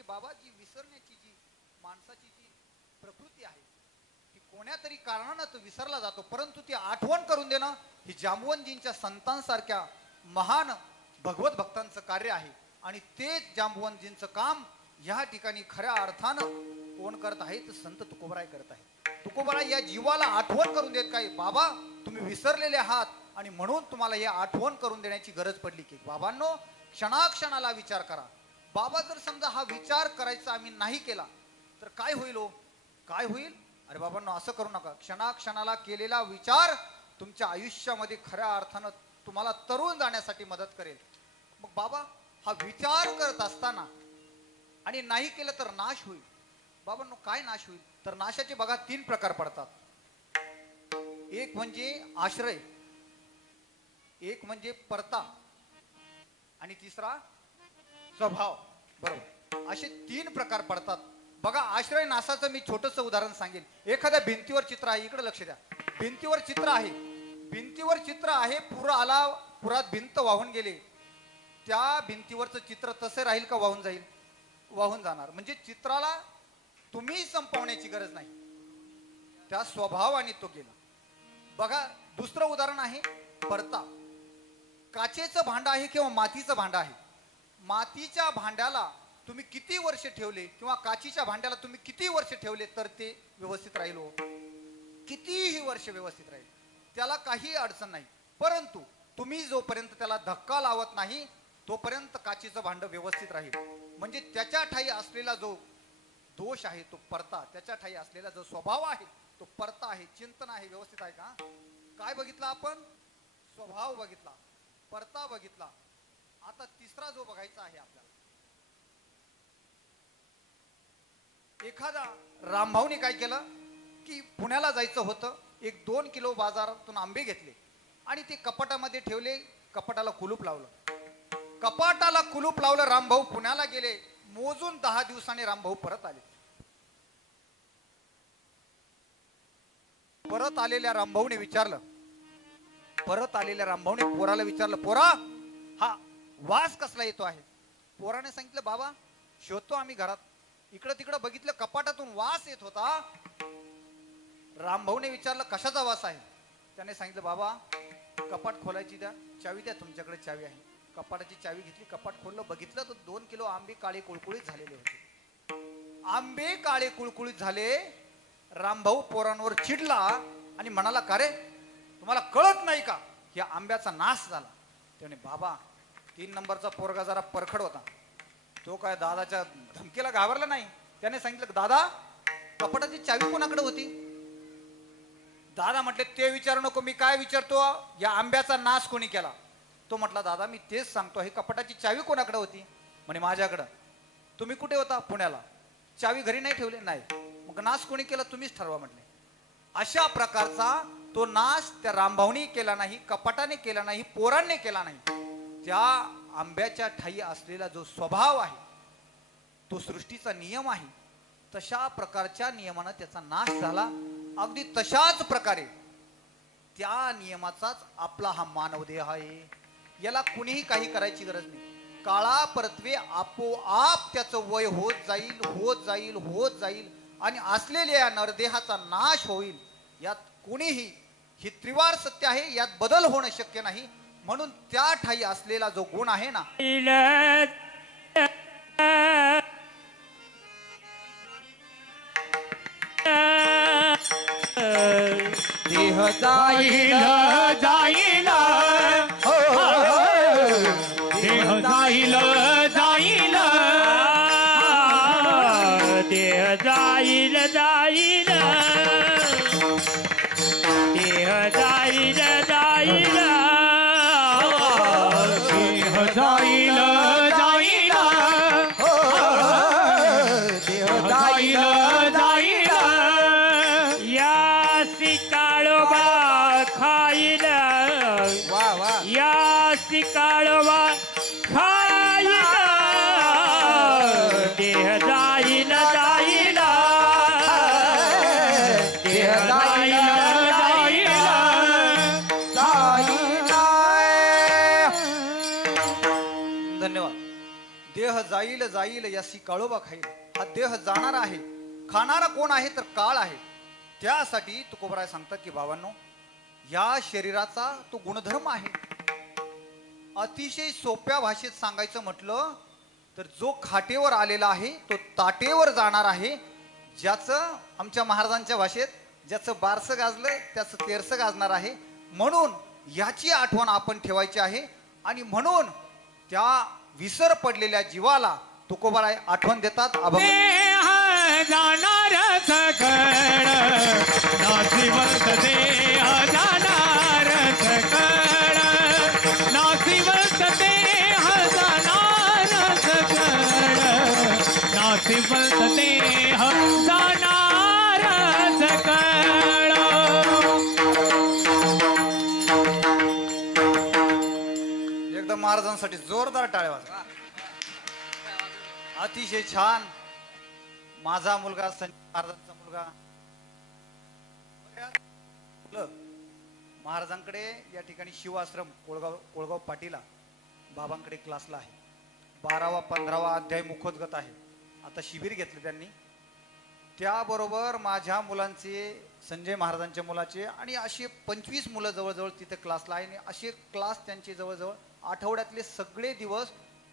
की बाबा जी विसरण्याची जी माणसाची जी प्रकृती आहे ती कोण्या तरी कारणानं तो विसरला जातो, परंतु ती आठवण करून देणं ही जांबवंतजींच्या संतांसारख्या महान भगवत भक्तांचं कार्य आहे. आणि तेच जांबवंतजींचं काम या ठिकाणी खऱ्या अर्थानं कोण करत आहे तर संत तुकोबराय करत आहे. तुकोबराय या जीवाला आठवण करून देत काय, बाबा तुम्ही विसरलेले आहात आणि म्हणून तुम्हाला हे आठवण करून देण्याची गरज पडली की बाबांनो क्षणाक्षणाला विचार करा. बाबा जर समजा हा विचार करायचा आम्ही नाही केला तर काय होईल हो, काय होईल? अरे बाबांनो असं करू नका. क्षणाक्षणाला केलेला विचार तुमच्या आयुष्यामध्ये खऱ्या अर्थानं तुम्हाला तरुण जाण्यासाठी मदत करेल. मग बाबा हा विचार करत असताना आणि नाही केलं तर नाश होईल. बाबांनो काय नाश होईल? तर नाशाचे बघा 3 प्रकार पडतात. एक म्हणजे आश्रय, एक म्हणजे परता आणि तिसरा स्वभाव. बरोबर, असे 3 प्रकार पडतात. बघा आश्रय नाशाचं मी छोटंसं उदाहरण सांगेन. एखाद्या भिंतीवर चित्र आहे, इकडे लक्ष द्या. भिंतीवर चित्र आहे, भिंतीवर चित्र आहे, पूर आला, पुरात भिंत वाहून गेले. त्या भिंतीवरचं चित्र तसे राहील का वाहून जाईल? वाहून जाणार. म्हणजे चित्राला तुम्ही संपवण्याची गरज नाही, त्या स्वभावाने तो गेला. बघा दुसरं उदाहरण आहे परता. काचेचं भांडं आहे किंवा मातीचं भांडं आहे. मातीच्या भांड्याला तुम्ही किती वर्ष ठेवले किंवा काचीच्या भांड्याला तुम्ही किती वर्ष ठेवले तर ते व्यवस्थित राहील हो, कितीही वर्ष व्यवस्थित राहील, त्याला काही अडचण नाही. परंतु तुम्ही जोपर्यंत त्याला धक्का लावत नाही तोपर्यंत काचेचं भांडं व्यवस्थित राहील. म्हणजे त्याच्या ठाई असलेला जो दोष आहे तो परता, त्याच्या ठाई असलेला जो स्वभाव आहे तो परता आहे. चिंतन आहे, व्यवस्थित आहे का? काय बघितलं आपण? स्वभाव बघितला, परता बघितला. आता तिसरा जो बघायचा आहे आपल्याला, एखादा रामभाऊने काय केलं की पुण्याला जायचं होतं. 1-2 किलो बाजारातून आंबे घेतले आणि ते कपाटामध्ये ठेवले, कपाटाला कुलूप लावलं. कपाटाला कुलूप लावलं, रामभाऊ पुण्याला गेले. मोजून 10 दिवसांनी रामभाऊ परत आले. परत आलेल्या रामभाऊने विचारलं, परत आलेल्या रामभाऊने पोराला विचारलं, पोरा हा वास कसला येतो आहे? पोराने सांगितलं, बाबा शोधतो आम्ही घरात. इकडं तिकडं बघितलं, कपाटातून वास येत होता. रामभाऊने विचारलं कशाचा वास आहे? त्याने सांगितलं, बाबा कपाट खोलायची द्या, चावी द्या, तुमच्याकडे चावी आहे. कपाटाची चावी घेतली, कपाट खोललं, बघितलं तर 2 किलो आंबे काळे कुळकुळीत झालेले होते. आंबे काळे कुळकुळीत झाले. रामभाऊ पोरांवर चिडला आणि म्हणाला, का रे तुम्हाला कळत नाही का या आंब्याचा नाश झाला? त्याने, बाबा 3 नंबरचा पोरगा जरा परखड होता, तो काय दादाच्या धमकीला घाबरला नाही. त्याने सांगितलं, दादा कपाटाची चावी कोणाकडे होती? दादा म्हटले, ते विचारू नको, मी काय विचारतो, या आंब्याचा नाश कोणी केला? तो म्हटला, दादा मी तेच सांगतो, हे कपाटाची चावी कोणाकडे होती? म्हणे माझ्याकडं. तुम्ही कुठे होता? पुण्याला. चावी घरी नाही ठेवली? नाही. मग नाश कोणी केला? तुम्हीच ठरवा म्हटले. अशा प्रकारचा तो नाश त्या रामभाऊनी केला नाही, कपाटाने केला नाही, पोरांनी केला नाही. त्या आंब्याच्या ठाई असलेला जो स्वभाव आहे तो सृष्टीचा नियम आहे, तशा प्रकारच्या नियमानं त्याचा नाश झाला. अगदी तशाच प्रकारे त्या नियमाचाच आपला हा मानव देह आहे. याला कुणीही काही करायची गरज नाही. काळा परत्वे आपोआप त्याचं वय होत जाईल, होत जाईल, होत जाईल आणि असलेल्या या नरदेहाचा नाश होईल. यात कुणीही, ही त्रिवार सत्य आहे, यात बदल होणं शक्य नाही. म्हणून त्या ठाई असलेला जो गुण आहे ना, देह जाईल जाईल देह जाईल जाईल देह जाईल जाईल देह जाईल जाईल देह जाईल जाईल देह जाईल जाईल या काळोबा खाईल वा वा या काळोबा खाईल देह जाईल जाईल देह जाईल जाईल धन्यवाद. देह जाईल जाईल यासी काळोबा खाईल. हा देह जाणार आहे, खाणारा कोण आहे तर काळ आहे. त्यासाठी तुकोबराय सांगतात की बाबांनो, या शरीराचा तो गुणधर्म आहे. अतिशय सोप्या भाषेत सांगायचं म्हटलं तर जो खाटेवर आलेला आहे तो ताटेवर जाणार आहे. ज्याचं आमच्या महाराजांच्या भाषेत ज्याचं बारसं गाजलं त्याचं तेरसं गाजणार आहे. म्हणून याची आठवण आपण ठेवायची आहे. आणि म्हणून त्या विसर पडलेल्या जीवाला तुकोबाराय आठवण देतात. देह जाणारच कळ नाशिवंत देह जाणारच कळ नाशिवंत देह जाणारच कळ नाशिवंत देह जाणारच कळ. एकदम महाराजांसाठी जोरदार टाळ्या वाजवा. अतिशय छान. माझा मुलगा संजय महाराजांचा मुलगा महाराजांकडे या ठिकाणी शिवाश्रम कोळगाव पाटीला बाबांकडे क्लासला आहे. 12वा 15वा अध्याय मुखोद्गत आहे. आता शिबिर घेतलं त्यांनी. त्याबरोबर माझ्या मुलांचे, संजय महाराजांच्या मुलाचे आणि असे 25 मुलं जवळजवळ तिथे क्लासला आहे. आणि असे क्लास त्यांचे जवळजवळ आठवड्यातले सगळे दिवस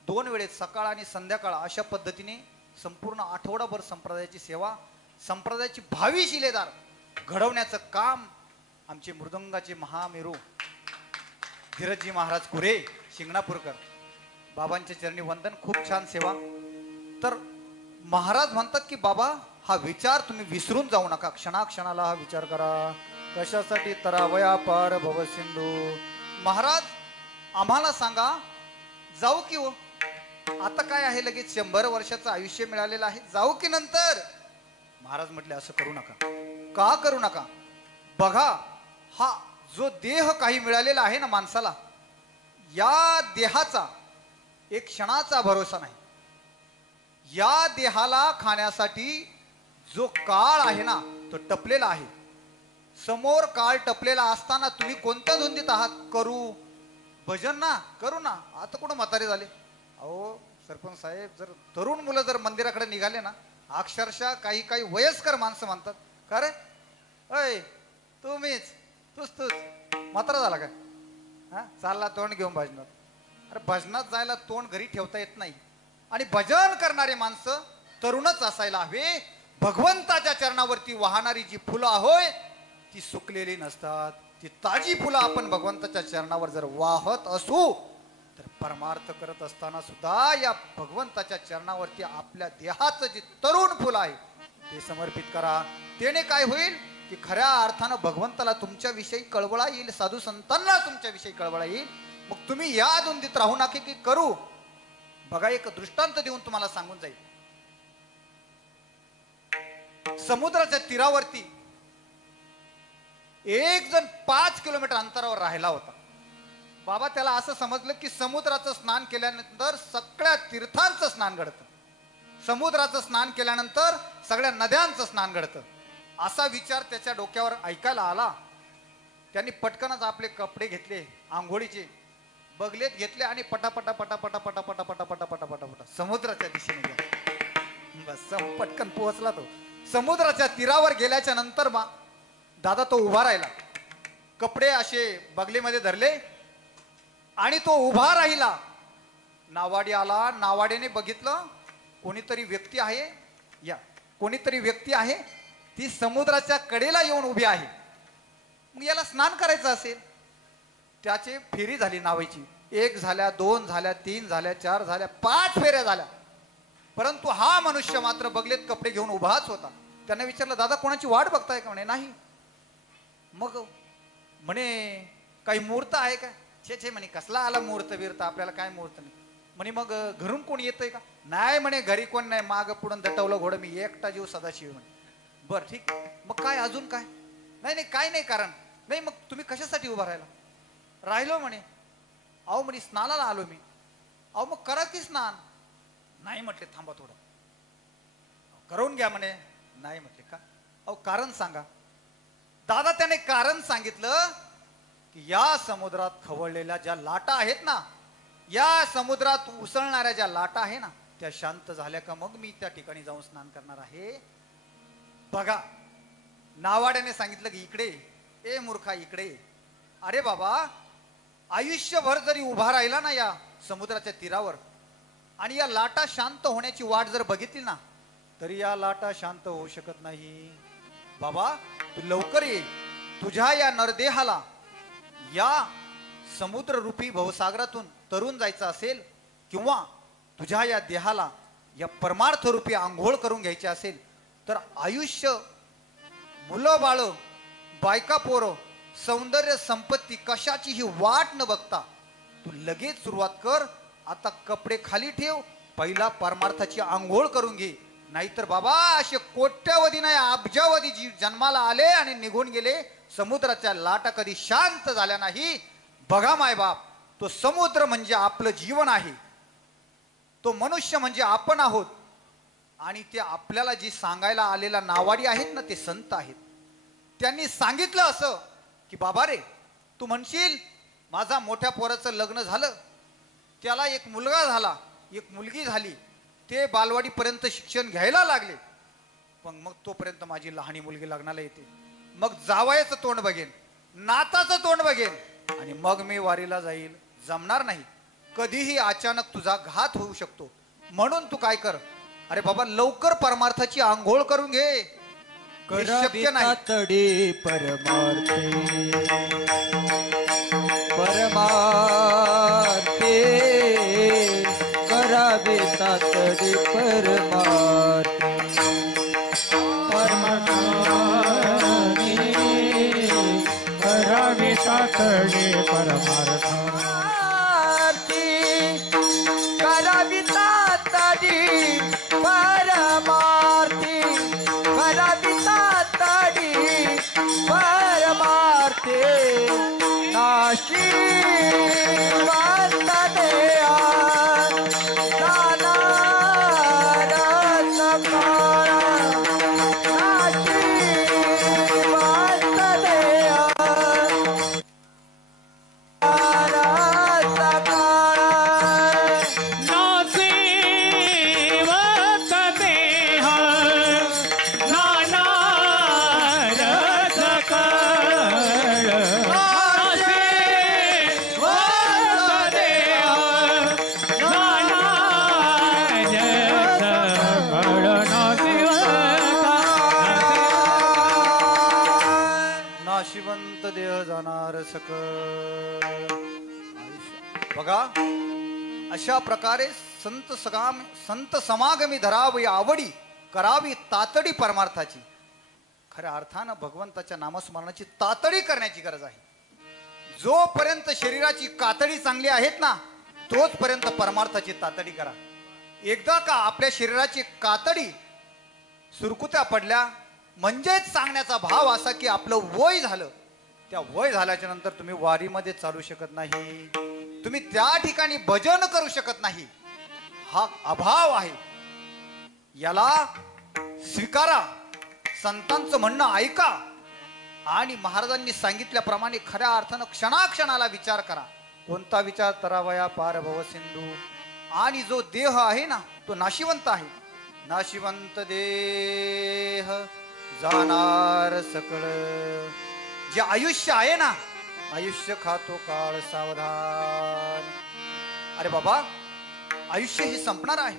2 वेळेत सकाळ आणि संध्याकाळ अशा पद्धतीने संपूर्ण आठवडाभर संप्रदायाची सेवा, संप्रदायाची भावी शिलेदार घडवण्याचं काम आमचे मृदंगाचे महामेरू धीरजजी महाराज कुरे शिंगणापूरकर बाबांच्या चरणी वंदन. खूप छान सेवा. तर महाराज म्हणतात की बाबा हा विचार तुम्ही विसरून जाऊ नका. क्षणाक्षणाला हा विचार करा. कशासाठी? तरावया पार भव सिंधू. महाराज आम्हाला सांगा, जाऊ की हो? आता काय आहे, लगेच 100 वर्षाचं आयुष्य मिळालेलं आहे, जाऊ की नंतर? महाराज म्हटले असं करू नका. का करू नका? बघा, हा जो देह काही मिळालेला आहे ना माणसाला, या देहाचा एक क्षणाचा भरोसा नाही. या देहाला खाण्यासाठी जो काळ आहे ना तो टपलेला आहे. समोर काळ टपलेला असताना तुम्ही कोणत्या धुंदीत आहात? करू भजन ना, करू ना. आता कुठं म्हातारे झाले? अहो सरपंच साहेब, जर तरुण मुलं जर मंदिराकडे निघाले ना, अक्षरशः काही काही वयस्कर माणसं म्हणतात, का रे अय तूच म्हातारा झाला काय? हा, चालला तोंड घेऊन भजनात. अरे भजनात जायला तोंड घरी ठेवता येत नाही. आणि भजन करणारे माणसं तरुणच असायला हवे. भगवंताच्या चरणावरती वाहणारी जी फुलं होय ती सुकलेली नसतात. ती ताजी फुलं आपण भगवंताच्या चरणावर जर वाहत असू तर परमार्थ करत असताना सुद्धा या भगवंताच्या चरणावरती आपल्या देहाचं जे तरुण फुलं आहे ते समर्पित करा. त्याने काय होईल की खऱ्या अर्थानं भगवंताला तुमच्याविषयी कळवळा येईल, साधू संतांना तुमच्याविषयी कळवळा येईल. मग तुम्ही या धुंदीत राहू नका की करू. बघा, एक दृष्टांत देऊन तुम्हाला सांगून जाईल. समुद्राच्या तीरावरती एक जण 5 किलोमीटर अंतरावर राहिला होता. बाबा त्याला असं समजलं की समुद्राचं स्नान केल्यानंतर सगळ्या तीर्थांचं स्नान घडतं, समुद्राचं स्नान केल्यानंतर सगळ्या नद्यांचं स्नान घडतं. असा विचार त्याच्या डोक्यावर ऐकायला आला. त्यांनी पटकनच आपले कपडे घेतले, आंघोळीचे बगलेत घेतले आणि पटापटा पटापटा पटापटा पटापटा पटापटा समुद्राच्या दिशेने गेला. बस पटकन पोहोचला तो. समुद्राच्या तीरावर गेल्याच्या नंतर दादा तो उभा राहिला, कपडे असे बगलेमध्ये धरले आणि तो उभा राहिला. नावाडी आला. नावाड्याने बघितलं कोणीतरी व्यक्ती आहे, कोणीतरी व्यक्ती आहे ती समुद्राच्या कडेला येऊन उभी आहे. मग याला स्नान करायचं असेल. त्याची फेरी झाली नावेची. 1 झाल्या, 2 झाल्या, 3 झाल्या, 4 झाल्या, 5 फेऱ्या झाल्या. परंतु हा मनुष्य मात्र बगलेत कपडे घेऊन उभाच होता. त्याने विचारलं, दादा कोणाची वाट बघताय का? म्हणे नाही. मग म्हणे काही मुहूर्त आहे का? छे म्हणे कसला आला मुहूर्त बिरता, आपल्याला काय मुहूर्त नाही. म्हणे मग घरून कोण येतंय का? नाही म्हणे घरी कोण नाही, माग पुढून दटवलं घोडं, मी एकटा जीव सदाशिव म्हणे. बर ठीक, मग काय अजून काय? नाही काय नाही कारण नाही. मग तुम्ही कशासाठी उभा राहिलो म्हणे. अहो म्हणे स्नानाला आलो मी. अहो मग करा की स्नान. नाही म्हटले, थांबा थोडं करून घ्या म्हणे. नाही म्हटले, का? अहो कारण सांगा. दादा त्याने कारण सांगितलं की या समुद्रात खवळलेल्या ज्या लाटा आहेत ना, या समुद्रात उसळणाऱ्या ज्या लाटा आहे ना, त्या शांत झाल्या का मग मी त्या ठिकाणी जाऊन स्नान करणार आहे. बघा, नावाड्याने सांगितलं की इकडे ए मूर्खा इकडे. अरे बाबा, आयुष्यभर जरी उभा राहिला ना या समुद्राच्या तीरावर आणि या लाटा शांत होण्याची वाट जर बघितली ना तरी या लाटा शांत होऊ शकत नाही. बाबा तू लवकर ये. तुझ्या या नरदेहाला या समुद्र रूपी भवसागरातून तरून जायचं असेल किंवा तुझ्या या देहाला या परमार्थ रूपी आंघोळ करून घ्यायची असेल तर आयुष्य, मुलं बाळ, बायका पोरं, सौंदर्य संपत्ती कशाची ही वाट न बघता तू लगेच सुरुवात कर. आता कपडे खाली ठेव, पहिला परमार्थाची आंघोळ करून घे. नाहीतर बाबा असे कोट्यावधी नाही अब्जावधी जी जन्माला आले आणि निघून गेले, समुद्राच्या लाटा कधी शांत झाल्या नाही. बघा मायबाप, तो समुद्र म्हणजे आपलं जीवन आहे, तो मनुष्य म्हणजे आपण आहोत. आणि ते आपल्याला जी सांगायला आलेला नावाडी आहेत ना ते संत आहेत. त्यांनी सांगितलं असं की बाबा रे, तू म्हणशील माझा मोठ्या पोराचं लग्न झालं, त्याला एक मुलगा झाला, एक मुलगी झाली, ते बालवाडीपर्यंत शिक्षण घ्यायला लागले, पण मग तोपर्यंत माझी लहानी मुलगी लग्नाला येते, मग जावयाचं तोंड बघेन, नाताचं तोंड बघेन आणि मग मी वारीला जाईल. जमणार नाही. कधीही अचानक तुझा घात होऊ शकतो. म्हणून तू काय कर, अरे बाबा लवकर परमार्थाची आंघोळ करून घे. हे शक्य नाही. तडी परमार्थे करावे तातडी परमार्थे करावे तातडे परमार्थ. करावी तातडी परमार्थे करावी तातडी परमार्थे नाशी नाशिवंत देह जाणार सकळ आयुष्य. बघा, अशा प्रकारे संत समागमी धरावी आवडी, करावी तातडी परमार्थाची. खऱ्या अर्थानं भगवंताच्या नामस्मरणाची तातडी करण्याची गरज आहे. जोपर्यंत शरीराची कातडी चांगली आहेत ना तोचपर्यंत परमार्थाची तातडी करा. एकदा का आपल्या शरीराची कातडी सुरकुत्या पडल्या म्हणजेच सांगण्याचा भाव असा की आपलं वय झालं. त्या वय झाल्याच्या नंतर तुम्ही वारीमध्ये चालू शकत नाही, तुम्ही त्या ठिकाणी भजन करू शकत नाही. हा अभाव आहे. याला स्वीकारा, संतांचं म्हणणं ऐका आणि महाराजांनी सांगितल्याप्रमाणे खऱ्या अर्थानं क्षणाक्षणाला विचार करा. कोणता विचार? तरावया पार भव सिंधू. आणि जो देह आहे ना तो नाशिवंत आहे. नाशिवंत देह जाणार सकळ. जे आयुष्य आहे ना, आयुष्य खातो काळ सावधान. अरे बाबा, आयुष्य ही संपणार आहे.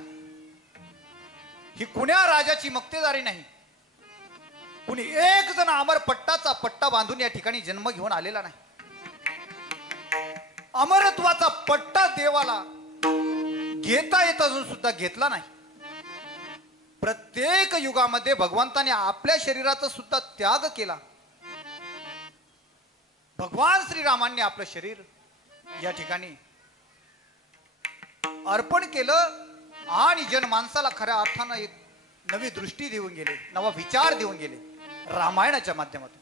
ही कुण्या राजाची मक्तेदारी नाही. कुणी एक जण अमर पट्टाचा पट्टा बांधून या ठिकाणी जन्म घेऊन आलेला नाही. अमरत्वाचा पट्टा देवाला घेता येत अजून सुद्धा घेतला नाही. प्रत्येक युगामध्ये भगवंताने आपल्या शरीराचा सुद्धा त्याग केला. भगवान श्रीरामांनी आपलं शरीर या ठिकाणी अर्पण केलं आणि जनमानसाला खऱ्या अर्थानं एक नवी दृष्टी देऊन गेले, नवा विचार देऊन गेले. रामायणाच्या माध्यमातून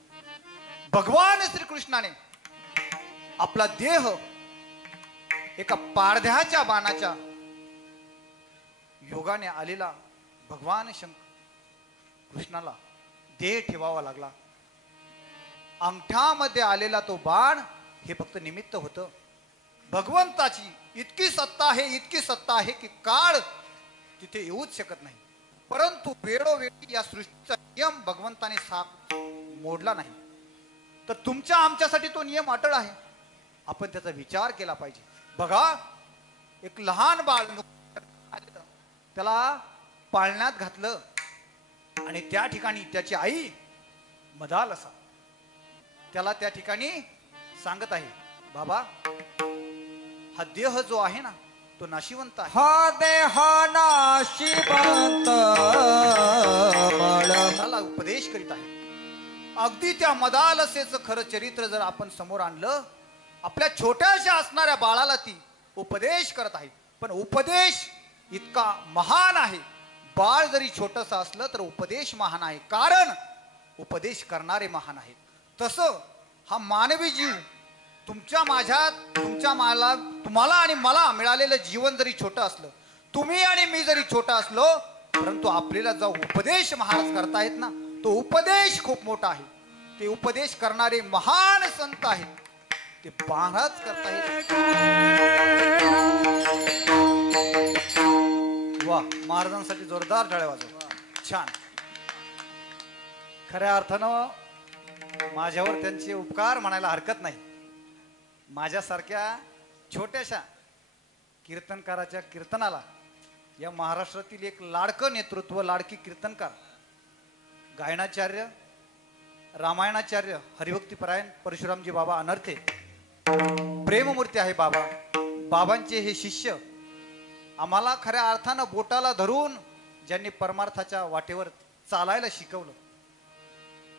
भगवान श्रीकृष्णाने आपला देह एका पारध्याच्या बाणाच्या योगाने आलेला भगवान कृष्णाला देह ठेवावा लागला. अंगठ्यामध्ये आलेला तो बाण हे फक्त निमित्त होतं. भगवंताची इतकी सत्ता आहे, इतकी सत्ता आहे की काळ तिथे येऊच शकत नाही. परंतु वेळोवेळी या सृष्टीचा नियम भगवंताने मोडला नाही. तर तुमच्या आमच्यासाठी तो नियम अटळ आहे. आपण त्याचा विचार केला पाहिजे. बघा, एक लहान बाळ त्याला पाळण्यात घातलं आणि त्या ठिकाणी त्याची आई मदालसा त्याला त्या ठिकाणी सांगत आहे, बाबा हा देह जो आहे ना तो नाशिवंत आहे. हा देह नाशिवंत त्याला उपदेश करीत आहे. अगदी त्या मदालसेचं खरं चरित्र जर आपण समोर आणलं, आपल्या छोट्याशा असणाऱ्या बाळाला ती उपदेश करत आहे. पण उपदेश इतका महान आहे. बाळ जरी छोटस असलं तर उपदेश महान आहे, कारण उपदेश करणारे महान आहेत. तसं हा मानवी जीव तुमच्या माझ्यात तुम्हाला आणि मला मिळालेलं जीवन जरी छोटं असलं, तुम्ही आणि मी जरी छोटं असलो, परंतु आपल्याला जो उपदेश महाराज करतायत ना तो उपदेश खूप मोठा आहे. ते उपदेश करणारे महान संत आहेत, ते महाराज करतायत. वा, महाराजांसाठी जोरदार टाळ्या वाजवा. छान. खऱ्या अर्थानं माझ्यावर त्यांचे उपकार म्हणायला हरकत नाही. माझ्यासारख्या छोट्याशा कीर्तनकाराच्या कीर्तनाला या महाराष्ट्रातील एक लाडकं नेतृत्व, लाडकी कीर्तनकार, गायनाचार्य, रामायणाचार्य, हरिभक्तीपरायण परशुरामजी बाबा अनर्थे, प्रेममूर्ती आहे बाबा. बाबांचे हे शिष्य आम्हाला खऱ्या अर्थानं बोटाला धरून ज्यांनी परमार्थाच्या वाटेवर चालायला शिकवलं,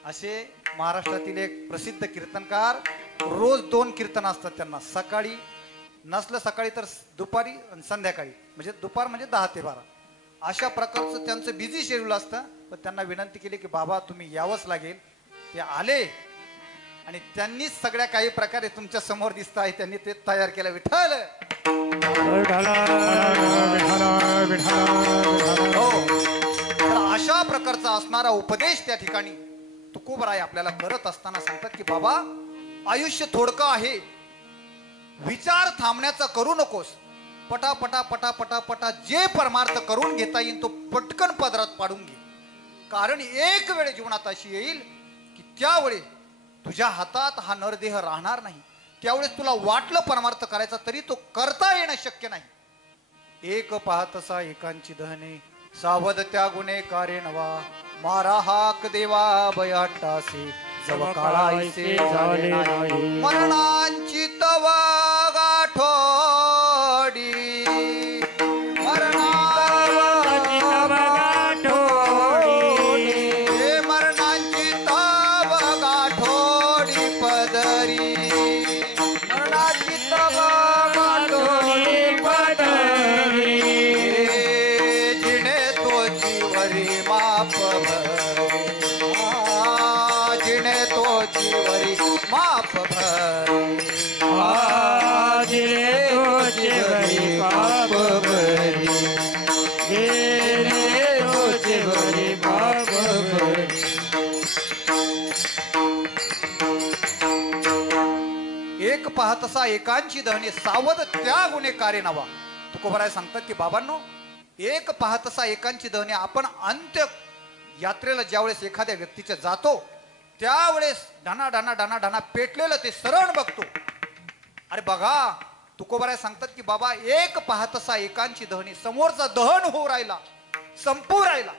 असे महाराष्ट्रातील एक प्रसिद्ध कीर्तनकार. रोज 2 कीर्तन असतात त्यांना, सकाळी नसलं सकाळी तर दुपारी आणि संध्याकाळी, म्हणजे दुपार म्हणजे 10 ते 12 अशा प्रकारचं त्यांचं बिझी शेड्यूल असतं. पण त्यांना विनंती केली की बाबा तुम्ही यावंच लागेल. ते आले आणि त्यांनीच सगळ्या काही प्रकारे तुमच्या समोर दिसत आहे, त्यांनी ते तयार केलं. विठ्ठल हो. तर अशा प्रकारचा असणारा उपदेश त्या ठिकाणी तुकोबराय आपल्याला करत असताना सांगतात की बाबा आयुष्य थोडकं आहे, विचार थांबण्याचा करू नकोस. पटापटा पटापटा पटा जे परमार्थ करून घेता येईल तो पटकन पदरात पाडून घे. कारण एक वेळ जीवनात अशी येईल की त्यावेळी तुझ्या हातात हा नरदेह राहणार नाही. त्यावेळेस तुला वाटलं परमार्थ करायचा तरी तो करता येणं शक्य नाही. एक पाहतसा एकांची दहने, सावध त्या गुणे कार्य नवा. मारा हाक देवा बयाटासे, जव काळायचे झाले नाही. मरणांची तवा गाठोडी, मरणाची तवा गाठोडी, हे मरणांची तव गाठोडी पदरी. मरणाची तवा गाठोडी पदरी, जिणे तो जीवरी माप भरे, जिणे तो जीवरी माप भरे. जिरे तुझे भरी पाप भरी, जिरे तुझे भरी पाप भरी. एक पाहतसा एकांची दहने, सावध त्या गुणे कार्य नवा. तुकोबराय सांगतात की बाबांनो, एक पाहतसा एकांची दहने. आपण अंत्य यात्रेला ज्यावेळेस एखाद्या व्यक्तीच्या जातो त्यावेळेस ढाना ढाना ढाना ढाना पेटलेलं ते सरण बघतो. अरे बघा, तुकोबराय सांगतात की बाबा एक पाहतसा एकांची दहने, समोरचा दहन होऊ राहिला, संपू राहिला.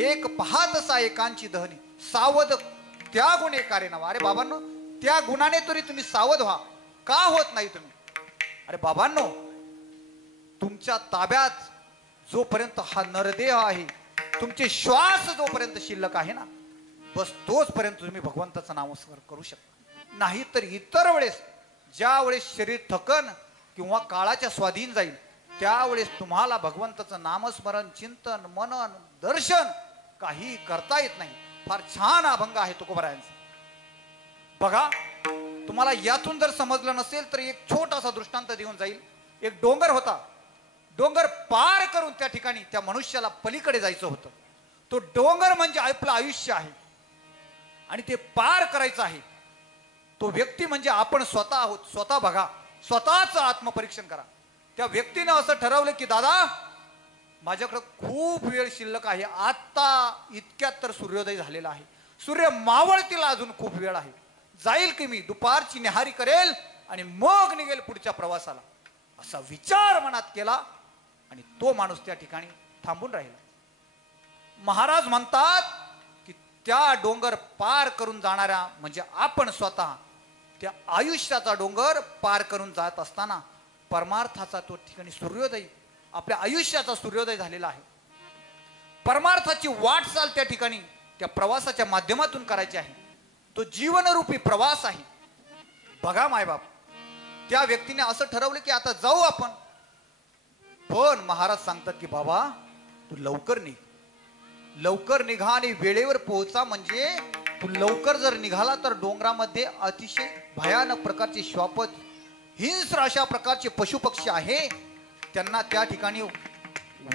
एक पाहतसा एकांची दहने, सावध त्या गुणे कार्य नवा. अरे बाबांनो, त्या गुणाने तरी तुम्ही सावध व्हा. का होत नाही तुम्ही? अरे बाबांनो, तुमच्या ताब्यात जोपर्यंत हा नरदेह आहे, तुमचे श्वास जोपर्यंत शिल्लक आहे ना, बस तोचपर्यंत तुम्ही भगवंताचं नामस्मरण करू शकता. नाही तर इतर वेळेस, ज्या वेळेस शरीर थकन किंवा काळाच्या स्वाधीन जाईल, त्यावेळेस तुम्हाला भगवंताचं नामस्मरण, चिंतन, मनन, दर्शन काही करता येत नाही. फार छान अभंग आहे तुकोबरायांचा. बघा, तुम्हाला यातून जर समजलं नसेल तर एक छोटासा दृष्टांत देऊन जाईल. एक डोंगर होता. डोंगर पार करून त्या ठिकाणी त्या मनुष्याला पलीकडे जायचं होतं. तो डोंगर म्हणजे आपलं आयुष्य आहे आणि ते पार करायचं आहे. तो व्यक्ती म्हणजे आपण स्वतः आहोत. स्वतः बघा, स्वतःच आत्मपरीक्षण करा. त्या व्यक्तीनं असं ठरवलं की दादा, माझ्याकडे खूप वेळ शिल्लक आहे. आता इतक्यात तर सूर्योदय झालेला आहे. सूर्य मावळतील अजून खूप वेळ आहे. जाईल की मी दुपारची निहारी करेल आणि मग निघेल पुढच्या प्रवासाला, असा विचार मनात केला आणि तो माणूस त्या ठिकाणी थांबून राहिला. महाराज म्हणतात की त्या डोंगर पार करून जाणाऱ्या म्हणजे आपण स्वतः त्या आयुष्याचा डोंगर पार करून जात असताना परमार्थाचा तो ठिकाणी सूर्योदय, आपल्या आयुष्याचा सूर्योदय झालेला आहे. परमार्थाची वाटचाल त्या ठिकाणी त्या प्रवासाच्या माध्यमातून करायची आहे. तो जीवनरूपी प्रवास आहे. बघा मायबाप, त्या व्यक्तीने असं ठरवलं की आता जाऊ आपण, पण महाराज सांगतात की बाबा तू लवकर निघ, लवकर निघा आणि वेळेवर पोहोचा. म्हणजे तू लवकर जर निघाला तर डोंगरामध्ये अतिशय भयानक प्रकारचे श्वापद, हिंस्र अशा प्रकारचे पशुपक्षी आहे. त्यांना त्या ठिकाणी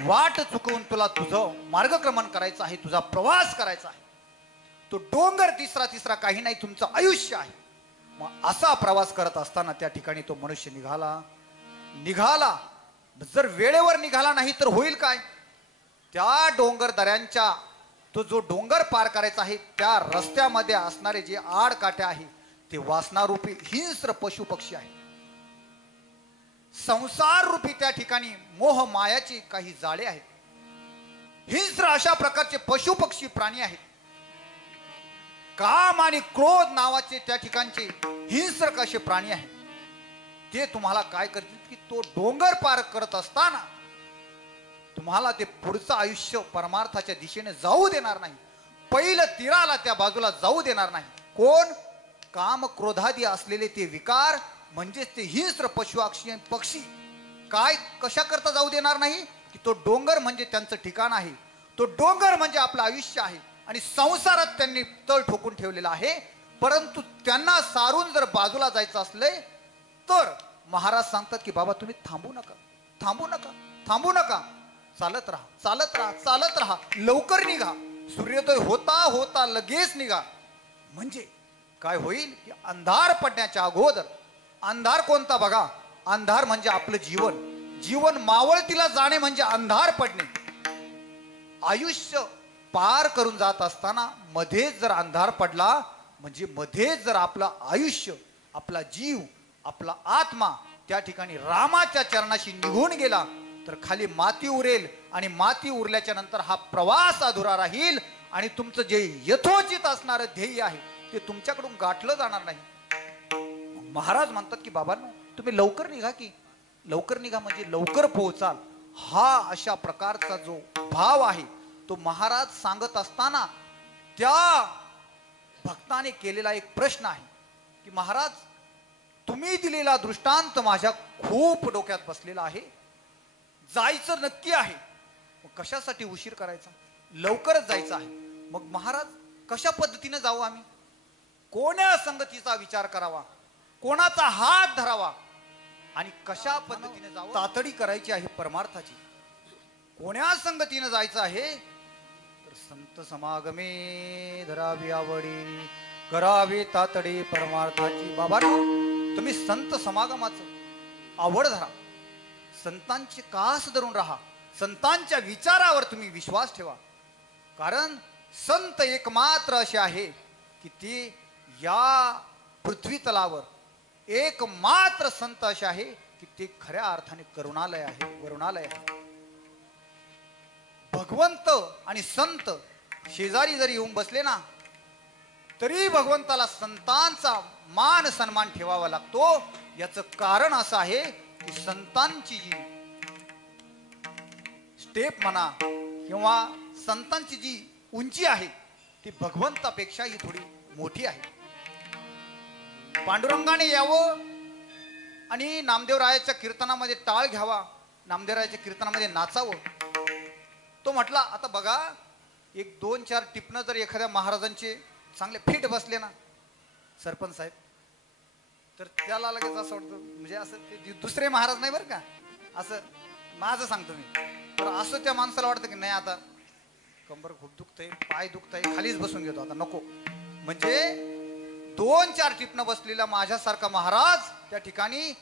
वाट चुकवून तुला तुझं मार्गक्रमण करायचं आहे, तुझा प्रवास करायचा आहे. तो डोंगर तिसरा काही नाही, तुमचं आयुष्य आहे. मग असा प्रवास करत असताना त्या ठिकाणी तो मनुष्य निघाला. जर वेळेवर निघाला नाही तर होईल काय? त्या डोंगर दऱ्यांच्या तो जो डोंगर पार करायचा आहे त्या रस्त्यामध्ये असणारे जे आडकाठे आहे ते वासनारूपी हिंस्र पशुपक्षी आहे. संसार रूपी त्या ठिकाणी मोह मायाची काही जाळे आहेत. हिंस्र अशा प्रकारचे पशुपक्षी प्राणी आहेत. काम आणि क्रोध नावाचे त्या ठिकाणचे हिंस्र कसे प्राणी आहेत. ते तुम्हाला काय करतील की तो डोंगर पार करत असताना तुम्हाला ते पुढचं आयुष्य परमार्थाच्या दिशेने जाऊ देणार नाही. पहिलं तीराला त्या बाजूला जाऊ देणार नाही. कोण? काम क्रोधादी असलेले ते विकार, म्हणजेच ते हिंस्र पक्षी काय कशा करता जाऊ देणार नाही की तो डोंगर म्हणजे त्यांचं ठिकाण आहे. तो डोंगर म्हणजे आपलं आयुष्य आहे आणि संसारात त्यांनी तळ ठोकून ठेवलेला आहे. परंतु त्यांना सारून जर बाजूला जायचं असले तर महाराज सांगतात की बाबा तुम्ही थांबू नका, चालत राहा, लवकर निघा, सूर्योदय होता लगेच निघा. म्हणजे काय होईल की अंधार पडण्याच्या अगोदर, अंधार कोणता बघा, अंधार म्हणजे आपलं जीवन मावळतीला जाणे म्हणजे अंधार पडणे. आयुष्य पार करून जात असताना मध्येच जर अंधार पडला म्हणजे मध्येच जर आपलं आयुष्य, आपला जीव, आपला आत्मा त्या ठिकाणी रामाच्या चरणाशी निघून गेला तर खाली माती उरेल आणि माती उरल्याच्या नंतर हा प्रवास अधुरा राहील आणि तुमचं जे यथोचित असणारं ध्येय आहे ते तुमच्याकडून गाठलं जाणार नाही. महाराज म्हणतात की बाबांनो तुम्ही लवकर निघा म्हणजे लवकर पोहोचाल. हा अशा प्रकारचा जो भाव आहे तो महाराज सांगत असताना त्या भक्ताने केलेला एक प्रश्न आहे की महाराज तुम्ही दिलेला दृष्टांत माझ्या खूप डोक्यात बसलेला आहे. जायचं नक्की आहे, मग कशासाठी उशीर करायचा? लवकरच जायचं आहे. मग महाराज कशा पद्धतीने जाऊ आम्ही? कोण्या संगतीचा विचार करावा, कोणाचा हात धरावा आणि कशा पद्धतीने जावं? तातडी करायची आहे परमार्थाची. कोण्या संगतीने जायचं आहे तर संत समागमे धरावी आवडी, करावी तातडी परमार्थाची. बाबा तुम्ही संत समागमाचं आवड धरा, संतांची कास धरून राहा, संतांच्या विचारावर तुम्ही विश्वास ठेवा. कारण संत एकमात्र असे आहे की ते या पृथ्वी तलावर एकमात्र संत असे आहे की ते खऱ्या अर्थाने करुणालय आहे, वरुणालय आहे. भगवंत आणि संत शेजारी जरी येऊन बसले ना तरी भगवंताला संतांचा मान सन्मान ठेवावा लागतो. याचं कारण असं आहे की संतांची जी स्टेप म्हणा किंवा संतांची जी उंची आहे ती भगवंतापेक्षाही थोडी मोठी आहे. पांडुरंगाने यावं आणि नामदेवरायाच्या कीर्तनामध्ये टाळ घ्यावा, नामदेवरायाच्या कीर्तनामध्ये नाचावं. तो म्हटला आता बघा 1-2-4 टिपणं जर एखाद्या महाराजांचे चांगले फिट बसले ना सरपंच साहेब तर त्याला लगेच असं वाटतं म्हणजे असं ते दुसरे महाराज नाही बरं का, असं माझं सांगतो मी, तर असं त्या माणसाला वाटतं की नाही आता कंबर खूप दुखतंय, पाय दुखतंय, खालीच बसून घेतो आता नको. म्हणजे 2-4 टिपणं बसलेला माझ्यासारखा महाराज त्या ठिकाणी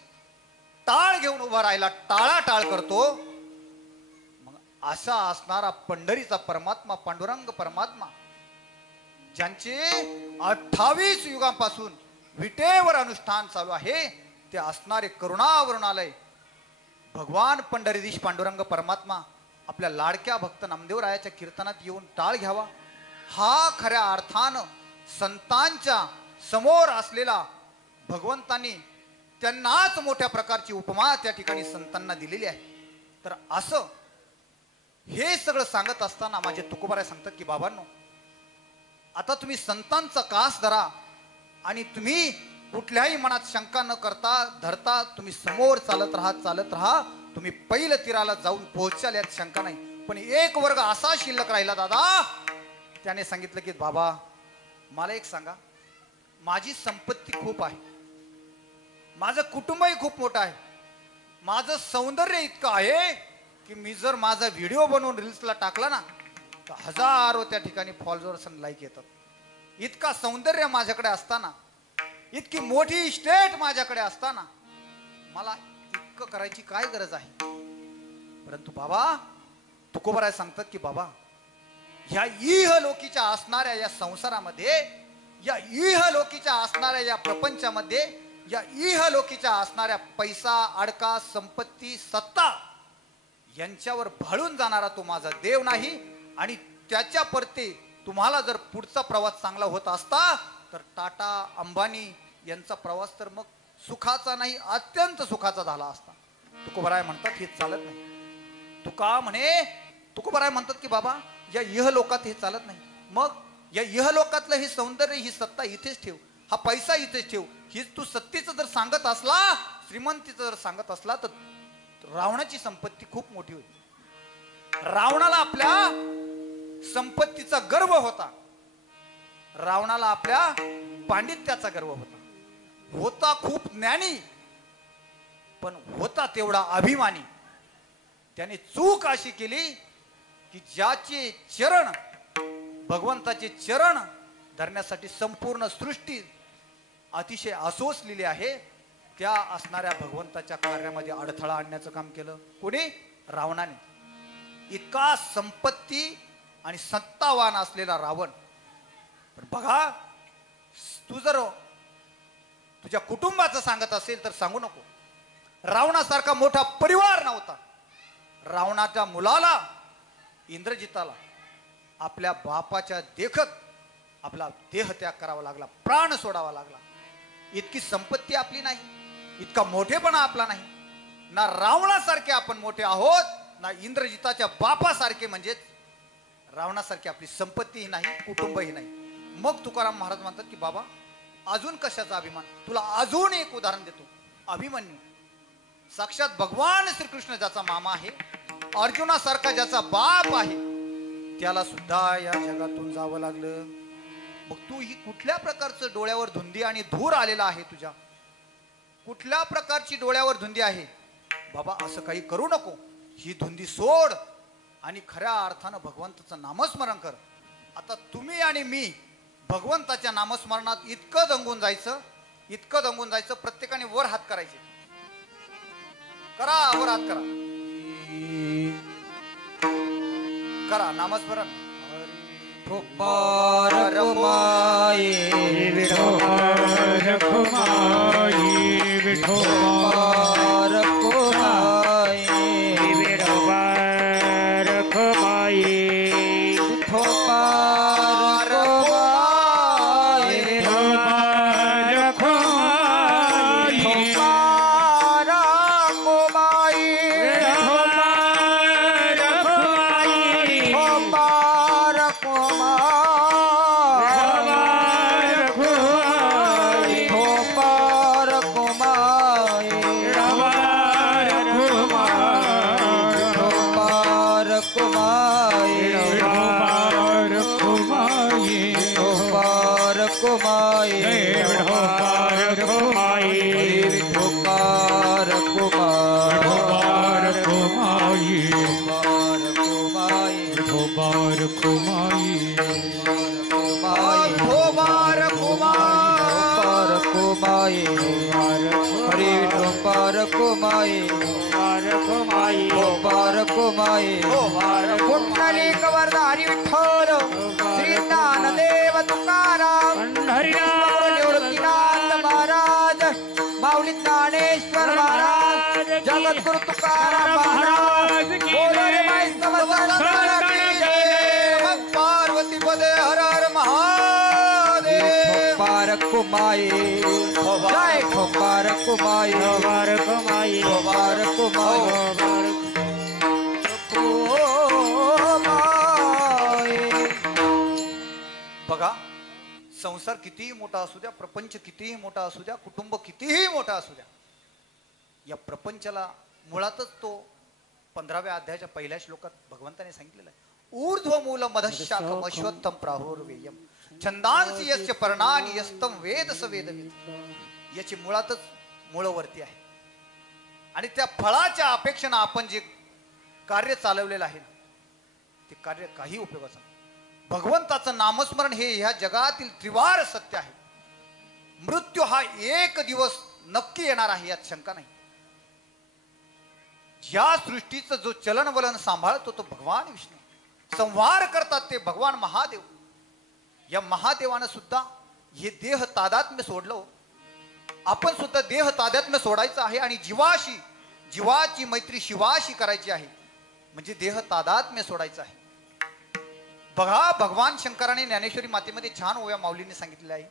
टाळ घेऊन उभा राहिला, टाळाटाळ करतो. मग असा असणारा पंढरीचा परमात्मा पांडुरंग परमात्मा, ज्यांचे 28 युगांपासून विटेवर अनुष्ठान चालू आहे, ते असणारे करुणावरुणालय भगवान पंढरीधीश पांडुरंग परमात्मा आपल्या लाडक्या भक्त नामदेवरायाच्या कीर्तनात येऊन टाळ घ्यावा. हा खऱ्या अर्थानं संतांच्या समोर असलेला भगवंतांनी त्यांनाच मोठ्या प्रकारची उपमा त्या ठिकाणी संतांना दिलेली आहे. तर असं हे सगळं सांगत असताना माझे तुकोबाराय सांगतात की बाबांनो, आता तुम्ही संतांचा कास धरा आणि तुम्ही कुठल्याही मनात शंका न करता धरता तुम्ही समोर चालत राहा. तुम्ही पहिलं तीराला जाऊन पोहोचाल यात शंका नाही. पण एक वर्ग असा शिल्लक राहिला दादा, त्याने सांगितलं की बाबा मला एक सांगा, माझी संपत्ती खूप आहे, माझं कुटुंबही खूप मोठं आहे, माझं सौंदर्य इतकं आहे की मी जर माझा व्हिडिओ बनवून रील्सला टाकला ना तर हजारो त्या ठिकाणी फॉलोअर्स आणि लाईक येतात. इतका सौंदर्य माझ्याकडे असताना, इतकी मोठी स्टेट माझ्याकडे असताना मला इतकं करायची काय गरज आहे? परंतु बाबा तुकोबाराय सांगतात की बाबा, ह्या इहलोकीच्या असणाऱ्या या संसारामध्ये, या इहलोकीच्या असणाऱ्या या प्रपंचामध्ये, या इहलोकीच्या असणाऱ्या पैसा, अडका, संपत्ती, सत्ता यांच्यावर भाळून जाणारा तो माझा देव नाही. आणि त्याच्या परते तुम्हाला जर पुढचा प्रवास चांगला होत असता तर टाटा, अंबानी यांचा प्रवास तर मग सुखाचा नाही, अत्यंत सुखाचा झाला असता. तुकोबाराय म्हणतात हे चालत नाही. तुकोबाराय म्हणतात की बाबा या इहलोकात हे चालत नाही. मग या इहलोकातलं हे सौंदर्य, ही सत्ता इथेच ठेव, हा पैसा इथेच ठेव. ही तू सत्तेचं जर सांगत असला, श्रीमंतीचं जर सांगत असला तर रावणाची संपत्ती खूप मोठी होती. रावणाला आपल्या संपत्तीचा गर्व होता, रावणाला आपल्या पांडित्याचा गर्व होता खूप ज्ञानी, पण होता तेवढा अभिमानी. त्याने चूक अशी केली की ज्याचे चरण, भगवंताचे चरण धरण्यासाठी संपूर्ण सृष्टी अतिशय आसोसलेली आहे, त्या असणाऱ्या भगवंताच्या कार्यामध्ये अडथळा आणण्याचं काम केलं. कोणी? रावणाने. इतका संपत्ती आणि सत्तावान असलेला रावण. पण बघा, तू जर तुझ्या कुटुंबाचं सांगत असेल तर सांगू नको, रावणासारखा मोठा परिवार नव्हता. रावणाच्या मुलाला, इंद्रजिताला आपल्या बापाच्या देखत आपला देह त्याग करावा लागला, प्राण सोडावा लागला. इतकी संपत्ती आपली नाही, इतका मोठेपणा आपला नाही. ना रावणासारखे आपण मोठे आहोत, ना इंद्रजिताच्या बापासारखे म्हणजेच रावणासारखी आपली संपत्तीही नाही, कुटुंबही नाही. मग तुकाराम महाराज म्हणतात की बाबा अजून कशाचा अभिमान? तुला अजून एक उदाहरण देतो. अभिमन्यू साक्षात भगवान श्रीकृष्ण ज्याचा मामा आहे, अर्जुनासारखा ज्याचा बाप आहे, त्याला सुद्धा या जगातून जावं लागलं. मग तू ही कुठल्या प्रकारचं डोळ्यावर धुंदी आणि धूर आलेला आहे तुझ्या? कुठल्या प्रकारची डोळ्यावर धुंदी आहे? बाबा असं काही करू नको. ही धुंदी सोड आणि खऱ्या अर्थानं भगवंताचं नामस्मरण कर. आता तुम्ही आणि मी भगवंताच्या नामस्मरणात इतकं दंगून जायचं, इतकं दंगून जायचं, प्रत्येकाने वर हात करायचे. करा, वर हात करा, करा नामस्मरण. ठोपार कुमाई विठोबार कुमाई, विठोबार कुमाई विठोबार कुमाई, ठोपार कुमाई विठोबार कुमाई, ठोपार कुमाई विठोबार कुमाई, ठोपार कुमाई ठोपार कुमाई ठोपार कुमाई विठोबार कुमाई, ठोपार कुमाई विठोबार कुमाई, ठोपार कुमाई विठोबार कुमाई, ठोपार कुमाई विठोबार कुमाई, ठोपार कुमाई ठोबार कुमार, ठोपार माये हरी विठो पारको माये पारको माये पुंडलिक वरदा हरी विठ्ठल श्री ज्ञानदेव तुकाराम निवृत्तीनाथ महाराज माऊली ज्ञानेश्वर महाराज जगद्गुरु तुकाराम महाराज बोलो रे माई समर्थ की जय पार्वती पदे हर हर महादेव पारको माये जय पारको माये पारको माये बघा, संसार कितीही मोठा असू द्या, प्रपंच कितीही मोठा असू द्या, कुटुंब कितीही मोठा असू द्या, या प्रपंचाला मुळातच तो 15व्या अध्यायाच्या पहिल्या श्लोकात भगवंताने सांगितलेलं आहे, ऊर्ध्व मूल मदशाकम अश्वत्थम प्राहुर्वेयम छंदांसी यस्य पर्णानि यस्तम वेद स वेदविद. याची मुळातच मूळवरती आहे आणि त्या फळाच्या अपेक्षेनं आपण जे कार्य चालवलेलं आहे ते कार्य काही उपयोगाचं नाही. भगवंताचं नामस्मरण हे ह्या जगातील त्रिवार सत्य आहे. मृत्यू हा एक दिवस नक्की येणार आहे, यात शंका नाही. ज्या सृष्टीचं जो चलनवलन सांभाळतो तो भगवान विष्णू, संहार करतात ते भगवान महादेव. या महादेवानं सुद्धा हे देह तादात्म्य सोडलं. आपण सुद्धा देह तादात्म्य सोडायचं आहे आणि जीवाची मैत्री शिवाशी करायची आहे, म्हणजे देह तादात्म्य सोडायचं आहे. बघा, भगवान शंकराने ज्ञानेश्वरी मातेमध्ये छान ओव्या माऊलीने सांगितलेल्या आहे.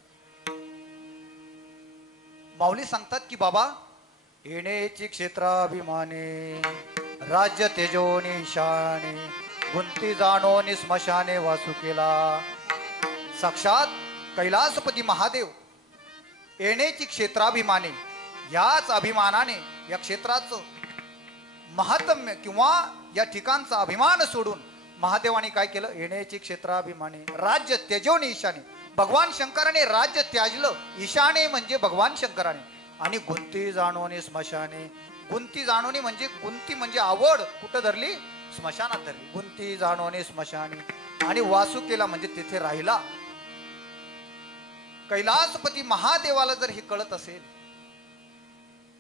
माऊली सांगतात की बाबा, येणेची क्षेत्राभिमाने राज्य तेजोनी शाने गुंती जाणोनी स्मशाने वासू केला. साक्षात कैलासपती महादेव येणेची क्षेत्राभिमाने, याच अभिमानाने या क्षेत्राचं महात्म्य किंवा या ठिकाणचा अभिमान सोडून महादेवाने काय केलं, येण्याची क्षेत्राभिमाने राज्य त्यजोनी ईशाने. भगवान शंकराने राज्य त्याजलं, ईशाने म्हणजे भगवान शंकराने. आणि गुंती जाणोनी स्मशाने, गुंती जाणोनी म्हणजे गुंती म्हणजे आवड कुठं धरली, स्मशानात धरली. गुंती जाणोनी स्मशाने आणि वासुकेला म्हणजे तिथे राहिला. कैलासपती महादेवाला जर हे कळत असेल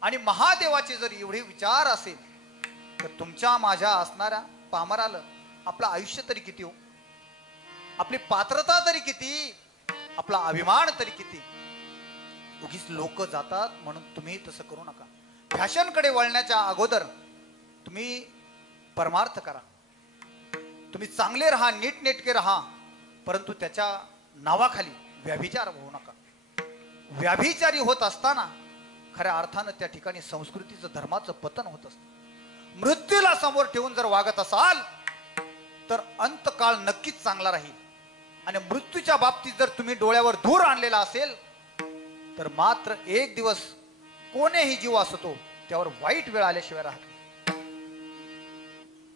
आणि महादेवाचे जर एवढे विचार असेल, तर तुमच्या माझ्या असणाऱ्या पामराला आपलं आयुष्य तरी किती हो, आपली पात्रता तरी किती, आपला अभिमान तरी किती. उगीच लोक जातात म्हणून तुम्ही तसं करू नका. फॅशनकडे वळण्याच्या अगोदर तुम्ही परमार्थ करा. तुम्ही चांगले राहा, नीटनेटके राहा, परंतु त्याच्या नावाखाली व्याभिचार होऊ नका. व्याभिचारी होत असताना खऱ्या अर्थानं त्या ठिकाणी संस्कृतीचं धर्माचं पतन होत असतं. मृत्यूला समोर ठेवून जर वागत असाल तर अंतकाळ नक्कीच चांगला राहील. आणि मृत्यूच्या बाबतीत जर तुम्ही डोळ्यावर धूर आणलेला असेल तर मात्र एक दिवस कोणीही जीव असतो त्यावर वाईट वेळ आल्याशिवाय राहत नाही.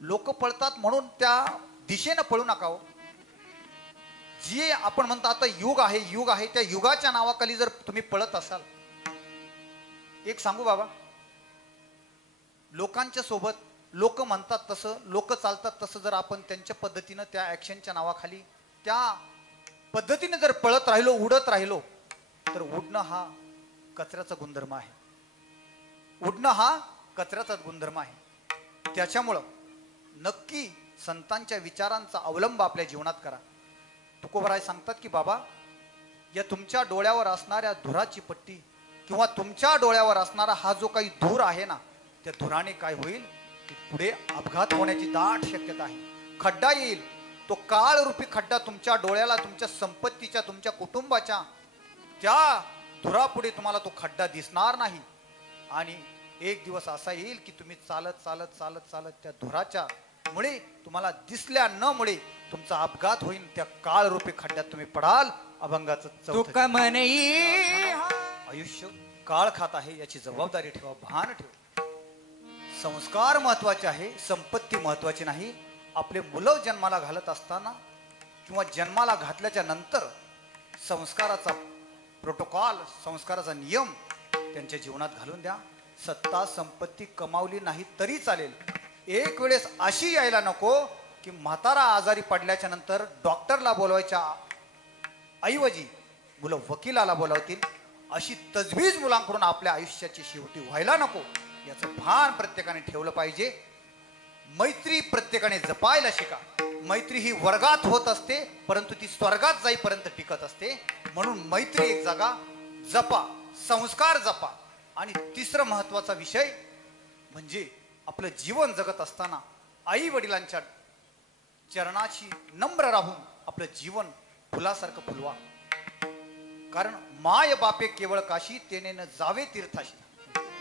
लोक पळतात म्हणून त्या दिशेनं पळू नका हो. जे आपण म्हणतो आता युग आहे, त्या युगाच्या नावाखाली जर तुम्ही पळत असाल, एक सांगू बाबा, लोकांच्या सोबत लोक म्हणतात तसं, लोक चालतात तसं जर आपण त्यांच्या पद्धतीनं त्या ऍक्शनच्या नावाखाली त्या पद्धतीने जर पळत राहिलो, उडत राहिलो, तर उडणं हा कचऱ्याचा गुणधर्म आहे. उडणं हा कचऱ्याचा गुणधर्म आहे. त्याच्यामुळं नक्की संतांच्या विचारांचा अवलंब आपल्या जीवनात करा. तुकोबराय सांगतात की बाबा, या तुमच्या डोळ्यावर असणाऱ्या धुराची पट्टी किंवा तुमच्या डोळ्यावर असणारा हा जो काही धूर आहे ना, त्या धुराने काय होईल की पुढे अपघात होण्याची दाट शक्यता आहे. खड्डा येईल, तो काळ रूपी खड्डा तुमच्या डोळ्याला, तुमच्या संपत्तीच्या, तुमच्या कुटुंबाच्या त्या धुरापुढे तुम्हाला तो खड्डा दिसणार नाही. आणि एक दिवस असा येईल की तुम्ही चालत चालत चालत चालत त्या धुराच्या मुळे, तुम्हाला दिसल्या न मुळे तुमचा अपघात होईल. त्या काळ रूपी खड्ड्यात तुम्ही पडाल. अभंगाचं तुका म्हणे आयुष्य काळ खात आहे, याची जबाबदारी ठेवा, भान ठेवा. संस्कार महत्वाचे आहे, संपत्ती महत्वाची नाही. आपले मुलं जन्माला घालत असताना किंवा जन्माला घातल्याच्या नंतर संस्काराचा प्रोटोकॉल, संस्काराचा नियम त्यांच्या जीवनात घालून द्या. सत्ता संपत्ती कमावली नाही तरी चालेल. एक वेळेस अशी यायला नको की म्हातारा आजारी पडल्याच्या नंतर डॉक्टरला बोलवायच्या ऐवजी मुलं वकिलाला बोलावतील अशी तजवीज मुलांकडून आपल्या आयुष्याची शेवटी व्हायला नको याचं भान प्रत्येकाने ठेवलं पाहिजे. मैत्री प्रत्येकाने जपायला शिका. मैत्री ही वर्गात होत असते परंतु ती स्वर्गात जाईपर्यंत टिकत असते. म्हणून मैत्री एक जागा जपा, संस्कार जपा. आणि तिसरा महत्वाचा विषय म्हणजे आपलं जीवन जगत असताना आई वडिलांच्या चरणाशी नम्र राहून आपलं जीवन फुलासारखं फुलवा. कारण माय बापे केवळ काशी तेने न जावे तीर्थाशी.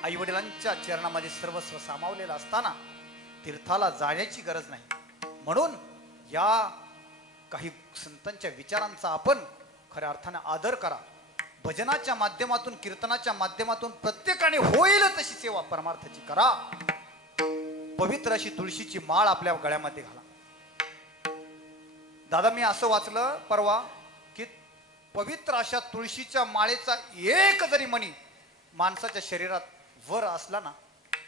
आई वडिलांच्या चरणामध्ये सर्वस्व सामावलेलं असताना तीर्थाला जाण्याची गरज नाही. म्हणून या काही संतांच्या विचारांचा आपण खऱ्या अर्थाने आदर करा. भजनाच्या माध्यमातून, कीर्तनाच्या माध्यमातून प्रत्येकाने होईल तशी सेवा परमार्थाची करा. पवित्र अशी तुळशीची माळ आपल्या गळ्यामध्ये घाला. दादा, मी असं वाचलं परवा की पवित्र अशा तुळशीच्या माळेचा एक जरी मणी माणसाच्या शरीरात वर असला ना,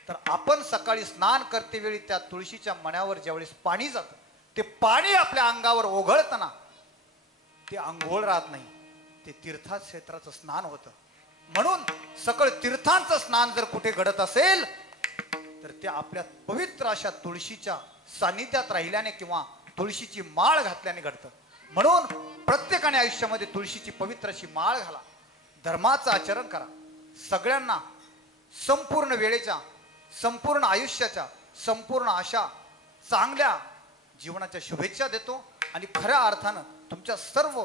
तर आपण सकाळी स्नान करते वेळी त्या तुळशीच्या मण्यावर ज्यावेळेस पाणी जातं, ते पाणी आपल्या अंगावर ओघळताना ते आंघोळ राहत नाही, ते तीर्थक्षेत्राचं स्नान होतं. म्हणून सकळ तीर्थांचं स्नान जर कुठे घडत असेल तर ते आपल्या पवित्र अशा तुळशीच्या सानिध्यात राहिल्याने किंवा तुळशीची माळ घातल्याने घडतं. म्हणून प्रत्येकाने आयुष्यामध्ये तुळशीची पवित्र अशी माळ घाला. धर्माचं आचरण करा. सगळ्यांना संपूर्ण वेळेच्या, संपूर्ण आयुष्याच्या, संपूर्ण अशा चांगल्या जीवनाच्या शुभेच्छा देतो. आणि खऱ्या अर्थानं तुमच्या सर्व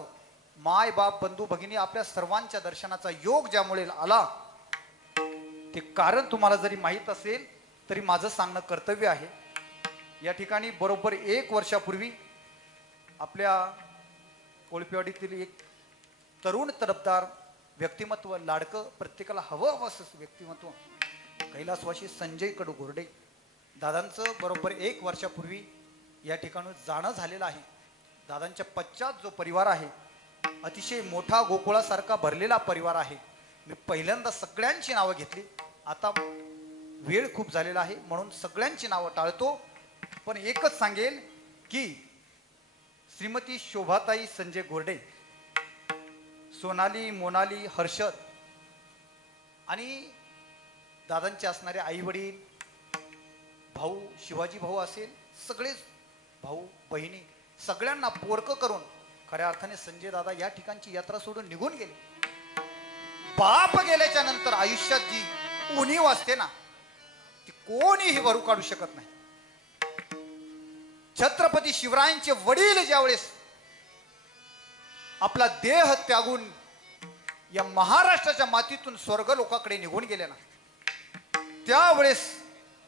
माय बाप, बंधू भगिनी, आपल्या सर्वांच्या दर्शनाचा योग ज्यामुळे आला ते कारण तुम्हाला जरी माहीत असेल तरी माझं सांगणं कर्तव्य आहे. या ठिकाणी बरोबर 1 वर्षापूर्वी आपल्या कोळपेवाडीतील एक तरुण तरफदार व्यक्तिमत्व, लाडकं, प्रत्येकाला हवं असं व्यक्तिमत्व, कैलासवासी संजय कडू गोरडे दादांचं बरोबर 1 वर्षापूर्वी या ठिकाणी जाणं झालेलं आहे. दादांच्या पश्चात जो परिवार आहे अतिशय मोठा गोकुळासारखा भरलेला परिवार आहे. मी पहिल्यांदा सगळ्यांची नावं घेतली. आता वेळ खूप झालेला आहे म्हणून सगळ्यांची नावं टाळतो. पण एकच सांगेल की श्रीमती शोभाताई संजय गोरडे, सोनाली, मोनाली, हर्षद आणि दादांचे असणारे आई वडील, भाऊ शिवाजी भाऊ असेल, सगळेच भाऊ बहिणी सगळ्यांना पोरकं करून खऱ्या अर्थाने संजय दादा या ठिकाणची यात्रा सोडून निघून गेले. बाप गेल्याच्या नंतर आयुष्यात जी उणीव असते ना ती कोणीही भरू काढू शकत नाही. छत्रपती शिवरायांचे वडील ज्यावेळेस आपला देह त्यागून या महाराष्ट्राच्या मातीतून स्वर्ग लोकाकडे निघून गेले ना, त्यावेळेस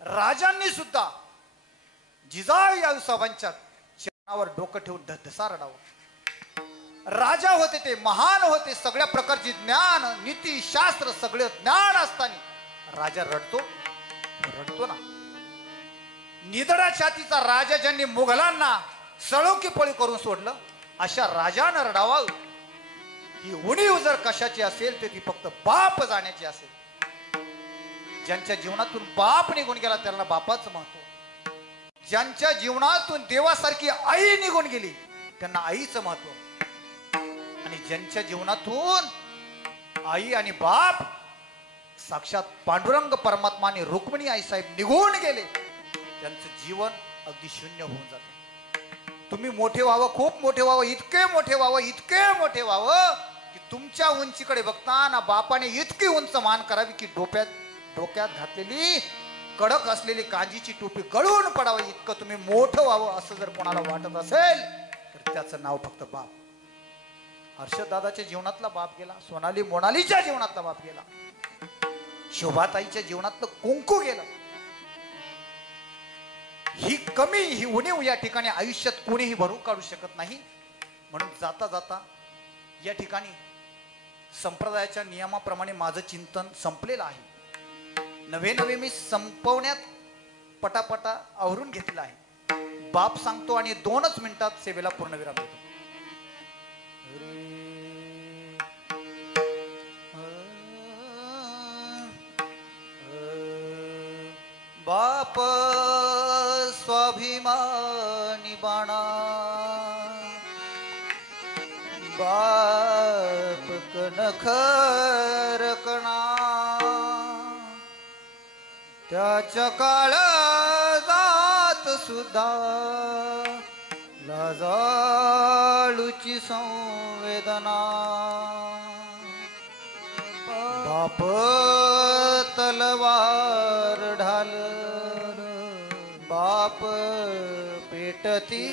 राजांनी सुद्धा जिजाऊ साहेबांच्या चरणावर डोकं ठेवून धसा रडावं. राजा होते, ते महान होते, सगळ्या प्रकारची ज्ञान, नीती, शास्त्र सगळे ज्ञान असताना राजा रडतो ना. निधडा छातीचा राजा ज्यांनी मुघलांना सळोकी पळी करून सोडलं, अशा राजानं रडावा. ही उणीव जर कशाची असेल तर ती फक्त बाप जाण्याची असेल. ज्यांच्या जीवनातून बाप निघून गेला त्यांना बापाचं महत्व, ज्यांच्या जीवनातून देवासारखी आई निघून गेली त्यांना आईचं महत्व, आणि ज्यांच्या जीवनातून आई आणि बाप साक्षात पांडुरंग परमात्मा आणि रुक्मिणी आई साहेब निघून गेले त्यांचं जीवन अगदी शून्य होऊन जातं. तुम्ही मोठे व्हावं, खूप मोठे व्हावं, इतके मोठे व्हावं, इतके मोठे व्हावं की तुमच्या उंचीकडे बघताना बापाने इतकी उंच मान करावी की डोक्यात घातलेली कडक असलेली कांजीची टोपी गळून पडावं, इतकं तुम्ही मोठं व्हावं असं जर कोणाला वाटत असेल तर त्याचं नाव फक्त बाप. हर्षदादाच्या जीवनातला बाप गेला, सोनाली मोनालीच्या जीवनातला बाप गेला, शोभाताईच्या जीवनातलं कुंकू गेलं. ही कमी, ही उणीव या ठिकाणी आयुष्यात कोणीही भरून काढू शकत नाही. म्हणून जाता जाता या ठिकाणी संप्रदायाच्या नियमाप्रमाणे माझं चिंतन संपलेलं आहे. नवे मी संपवण्यात पटापटा आवरून घेतलेला आहे. बाप सांगतो आणि 2च मिनिटात सेवेला पूर्णविराम देतो. बाप स्वाभिमानी बाणा, बाप कनखर त्याच्या काळ जात सुद्धा लाजाळूची संवेदना बाप तलवार ढाल बाप पेटती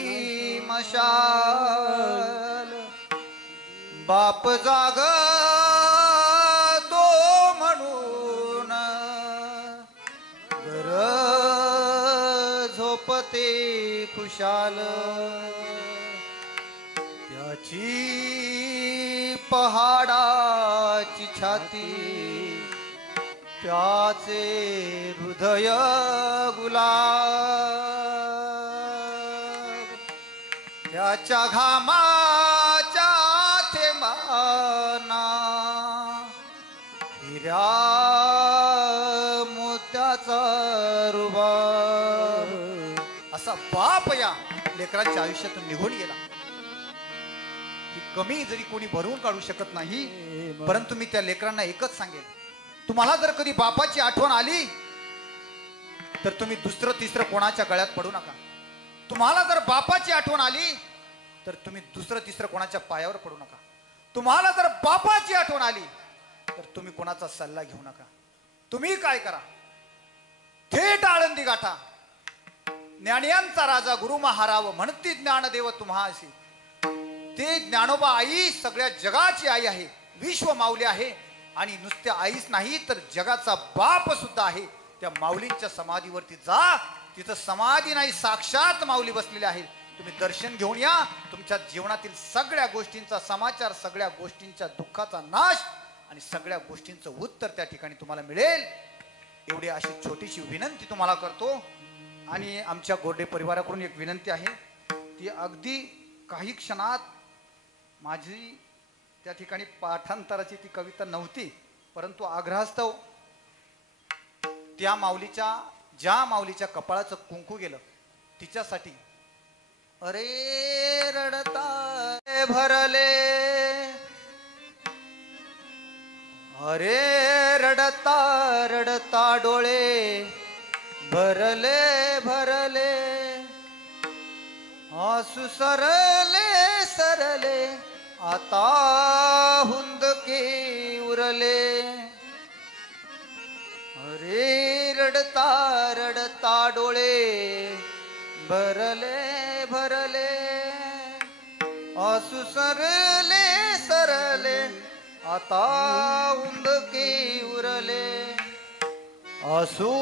मशाल बाप जाग तो म्हणून घर झोपते खुशाल त्याची पहाडाची छाती त्याचे हृदय गुलाब त्याच्या घामाच्या थेंबाना हिऱ्या मोत्याचा रुबाब असा बाप या लेकरांच्या आयुष्यातून निघून गेला. ही कमी जरी कोणी भरून काढू शकत नाही, परंतु मी त्या लेकरांना एकच सांगेन, तुम्हाला जर कधी बापाची आठवण आली तर तुम्ही दुसरं तिसरं कोणाच्या गळ्यात पडू नका. तुम्हाला जर बापाची आठवण आली तर तुम्ही दुसरं तिसरं कोणाच्या पायावर पडू नका. तुम्हाला जर बापाची आठवण आली तर तुम्ही कोणाचा सल्ला घेऊ नका. तुम्ही काय करा, थेट आळंदी गाठा. ज्ञानियांचा राजा गुरु महाराव म्हणती ज्ञानदेव तुम्हासी. ते ज्ञानोबा आई सगळ्या जगाची आई आहे, विश्व माऊली आहे. आणि नुसत्या आईच नाही तर जगाचा बाप सुद्धा आहे. त्या माऊलींच्या समाधीवरती जा, तिथं समाधी नाही साक्षात माऊली बसलेले आहे. तुम्ही दर्शन घेऊन या. तुमच्या जीवनातील सगळ्या गोष्टींचा समाचार, सगळ्या गोष्टींच्या दुःखाचा नाश आणि सगळ्या गोष्टींचं उत्तर त्या ठिकाणी तुम्हाला मिळेल. एवढी अशी छोटीशी विनंती तुम्हाला करतो. आणि आमच्या गोरडे परिवाराकडून एक विनंती आहे, ती अगदी काही क्षणात माझी त्या ठिकाणी पाठांतराची ती कविता नव्हती, परंतु आग्रहास्तव त्या माऊलीच्या, ज्या माऊलीच्या कपाळाचं कुंकू गेलं तिच्यासाठी. अरे रडता भरले, अरे रडता रडता डोळे भरले भरले, आसू सरले सरले आता हुंदके उरले. अरे रडता रडता डोळे भरले भरले, आसू सरले सरले आता हुंदके उरले. आसू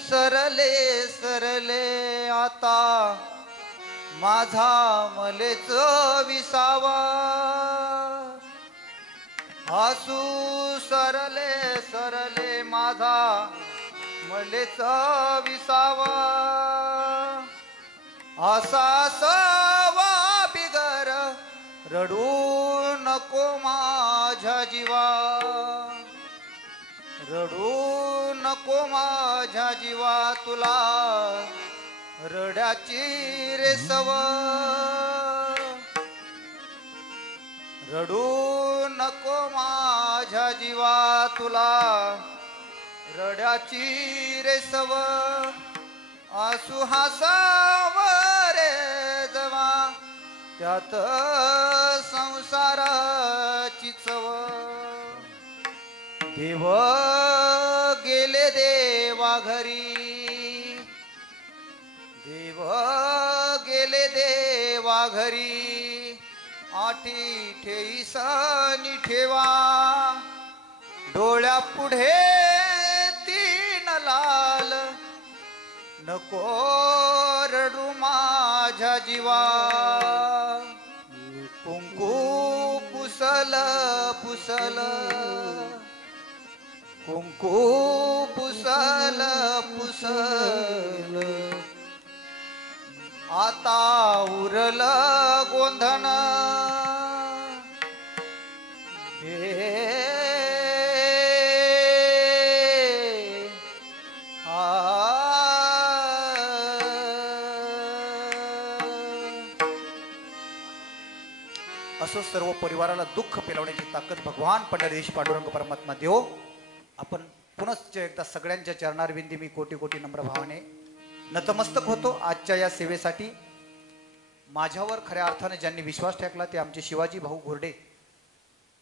सरले सरले आता माझा मलेच विसावा. आसू सरले सरले माझा मलेच विसावा. असा सवा बिगर रडू नको माझ्या जीवा, रडू नको माझ्या जीवा. तुला रड्याची रे सव, रडू नको माझ्या जीवा. तुला रड्याची रे सव. आसू हासाव रे जवा त्यात संसाराची चव. देव गेले देवा घरी, देव गेले देवा घरी. आठी ठेईसानी ठेवा डोळ्या पुढे तीन लाल. नको रडू माझ्या जीवा, कुंकू पुसल पुसल, कुंकू पुसल पुसल. आता उरल गोंधन हे असो. सर्व परिवाराला दुःख पेलवण्याची ताकद भगवान पंढरीश पांडुरंग परमात्मा देव. आपण पुनश्च एकदा सगळ्यांच्या चरणारविंदी मी कोटी कोटी नम्र भावाने नतमस्तक होतो आजच्या या सेवेसाठी. माझ्यावर खऱ्या अर्थाने ज्यांनी विश्वास टाकला ते आमचे शिवाजी भाऊ घोरडे.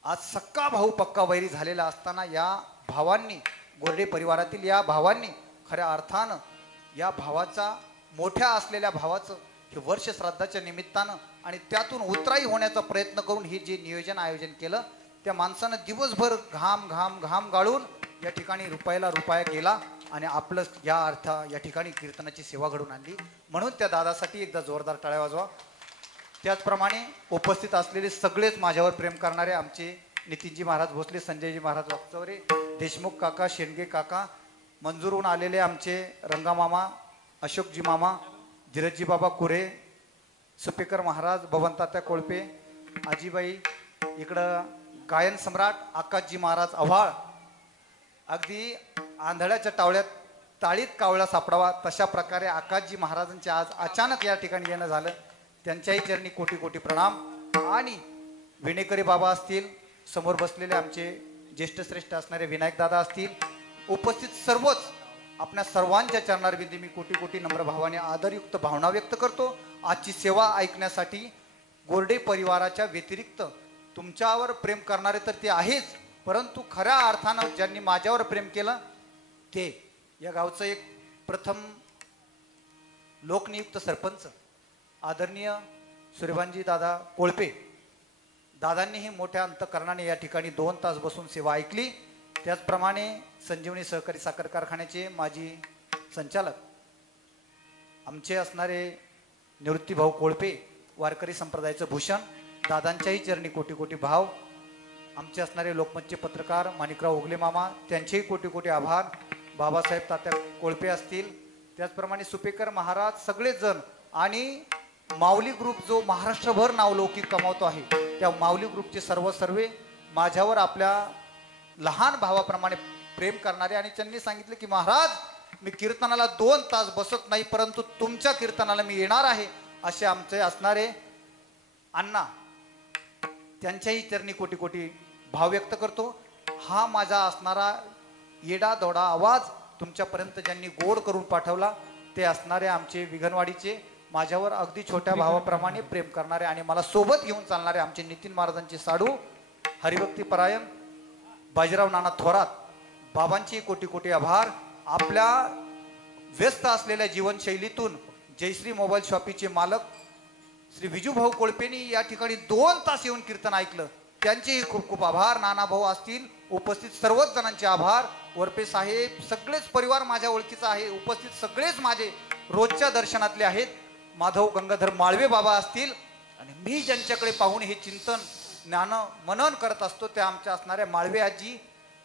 आज सक्का भाऊ पक्का वैरी झालेला असताना या भावांनी, घोरडे परिवारातील या भावांनी खऱ्या अर्थानं या भावाचा, मोठ्या असलेल्या भावाचं हे वर्ष श्राद्धाच्या निमित्तानं आणि त्यातून उतराई होण्याचा प्रयत्न करून हे जे नियोजन आयोजन केलं, त्या माणसानं दिवसभर घाम घाम घाम गाळून या ठिकाणी रुपयाला रुपया केला आणि आपलं या ठिकाणी कीर्तनाची सेवा घडून आणली. म्हणून त्या दादासाठी एकदा जोरदार टाळ्या वाजवा. त्याचप्रमाणे उपस्थित असलेले सगळेच माझ्यावर प्रेम करणारे आमचे नितीनजी महाराज भोसले, संजयजी महाराज वागचौरे, देशमुख काका, शेंडगे काका, मंजूरहून आलेले आमचे रंगामामा, अशोकजी मामा, धीरजजी बाबा कुरे, सुपेकर महाराज, बबनतात्या कोळपे, आजीबाई, इकडं गायन सम्राट आकाशजी महाराज आव्हाळ. अगदी आंधळ्याच्या टावळ्यात ताळीत कावळा सापडावा तशा प्रकारे आकाशजी महाराजांचे आज अचानक या ठिकाणी येणं झालं. त्यांच्याही चरणी कोटी कोटी प्रणाम. आणि विणेकरी बाबा असतील, समोर बसलेले आमचे ज्येष्ठ श्रेष्ठ असणारे विनायक दादा असतील, उपस्थित सर्वच आपल्या सर्वांच्या चरणारविंदी मी कोटी कोटी नम्र भावाने आदरयुक्त भावना व्यक्त करतो. आजची सेवा ऐकण्यासाठी गोरडे परिवाराच्या व्यतिरिक्त तुमच्यावर प्रेम करणारे तर ते आहेच, परंतु खऱ्या अर्थानं ज्यांनी माझ्यावर प्रेम केलं ते या गावचं एक प्रथम लोकनियुक्त सरपंच आदरणीय सूर्यभानजी दादा कोळपे दादांनीही मोठ्या अंतकरणाने या ठिकाणी 2 तास बसून सेवा ऐकली. त्याचप्रमाणे संजीवनी सहकारी साखर कारखान्याचे माजी संचालक आमचे असणारे निवृत्तीभाऊ कोळपे, वारकरी संप्रदायाचं भूषण, दादांच्याही चरणी कोटी कोटी भाव. आमचे असणारे लोकमतचे पत्रकार माणिकराव ओगले मामा, त्यांचेही कोटी कोटी आभार. बाबासाहेब तात्या कोळपे असतील, त्याचप्रमाणे सुपेकर महाराज, सगळेच जण. आणि माऊली ग्रुप जो महाराष्ट्रभर नावलौकिक कमावतो आहे, त्या माऊली ग्रुपचे सर्वे माझ्यावर आपल्या लहान भावाप्रमाणे प्रेम करणारे. आणि त्यांनी सांगितले की महाराज, मी कीर्तनाला 2 तास बसत नाही, परंतु तुमच्या कीर्तनाला मी येणार आहे, असे आमचे असणारे अण्णा, त्यांच्याही चरणी कोटी कोटी भाव व्यक्त करतो. हा माझा असणारा येडा दोडा आवाज तुमच्यापर्यंत ज्यांनी गोड करून पाठवला ते असणारे आमचे विघनवाडीचे, माझ्यावर अगदी छोट्या भावाप्रमाणे प्रेम करणारे आणि मला सोबत घेऊन चालणारे आमचे नितीन महाराजांचे साडू, हरिभक्ती परायण बाजीराव नाना थोरात, बाबांचे कोटी कोटी आभार. आपल्या व्यस्त असलेल्या जीवनशैलीतून जयश्री मोबाईल शॉपीचे मालक श्री विजूभाऊ कोळपेनी या ठिकाणी 2 तास येऊन कीर्तन ऐकलं, त्यांचेही खूप खूप आभार. नाना भाऊ असतील, उपस्थित सर्वच जणांचे आभार. वरपे साहेब, सगळेच परिवार माझ्या ओळखीचा आहे, उपस्थित सगळेच माझे रोजच्या दर्शनातले आहेत. माधव गंगाधर माळवे बाबा असतील, आणि मी ज्यांच्याकडे पाहून हे चिंतन ज्ञान मनन करत असतो त्या आमच्या असणाऱ्या माळवे आजी,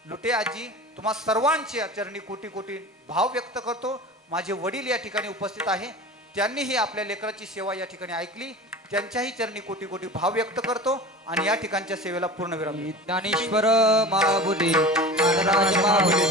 लुटे आजी, तुम्हा सर्वांचे चरणी कोटी कोटी भाव व्यक्त करतो. माझे वडील या ठिकाणी उपस्थित आहे, त्यांनीही आपल्या लेकराची सेवा या ठिकाणी ऐकली, त्यांच्याही चरणी कोटी कोटी भाव व्यक्त करतो आणि या ठिकाणच्या सेवेला पूर्ण विराम. ज्ञानेश्वर महाबुले, ज्ञानराज महाबुले,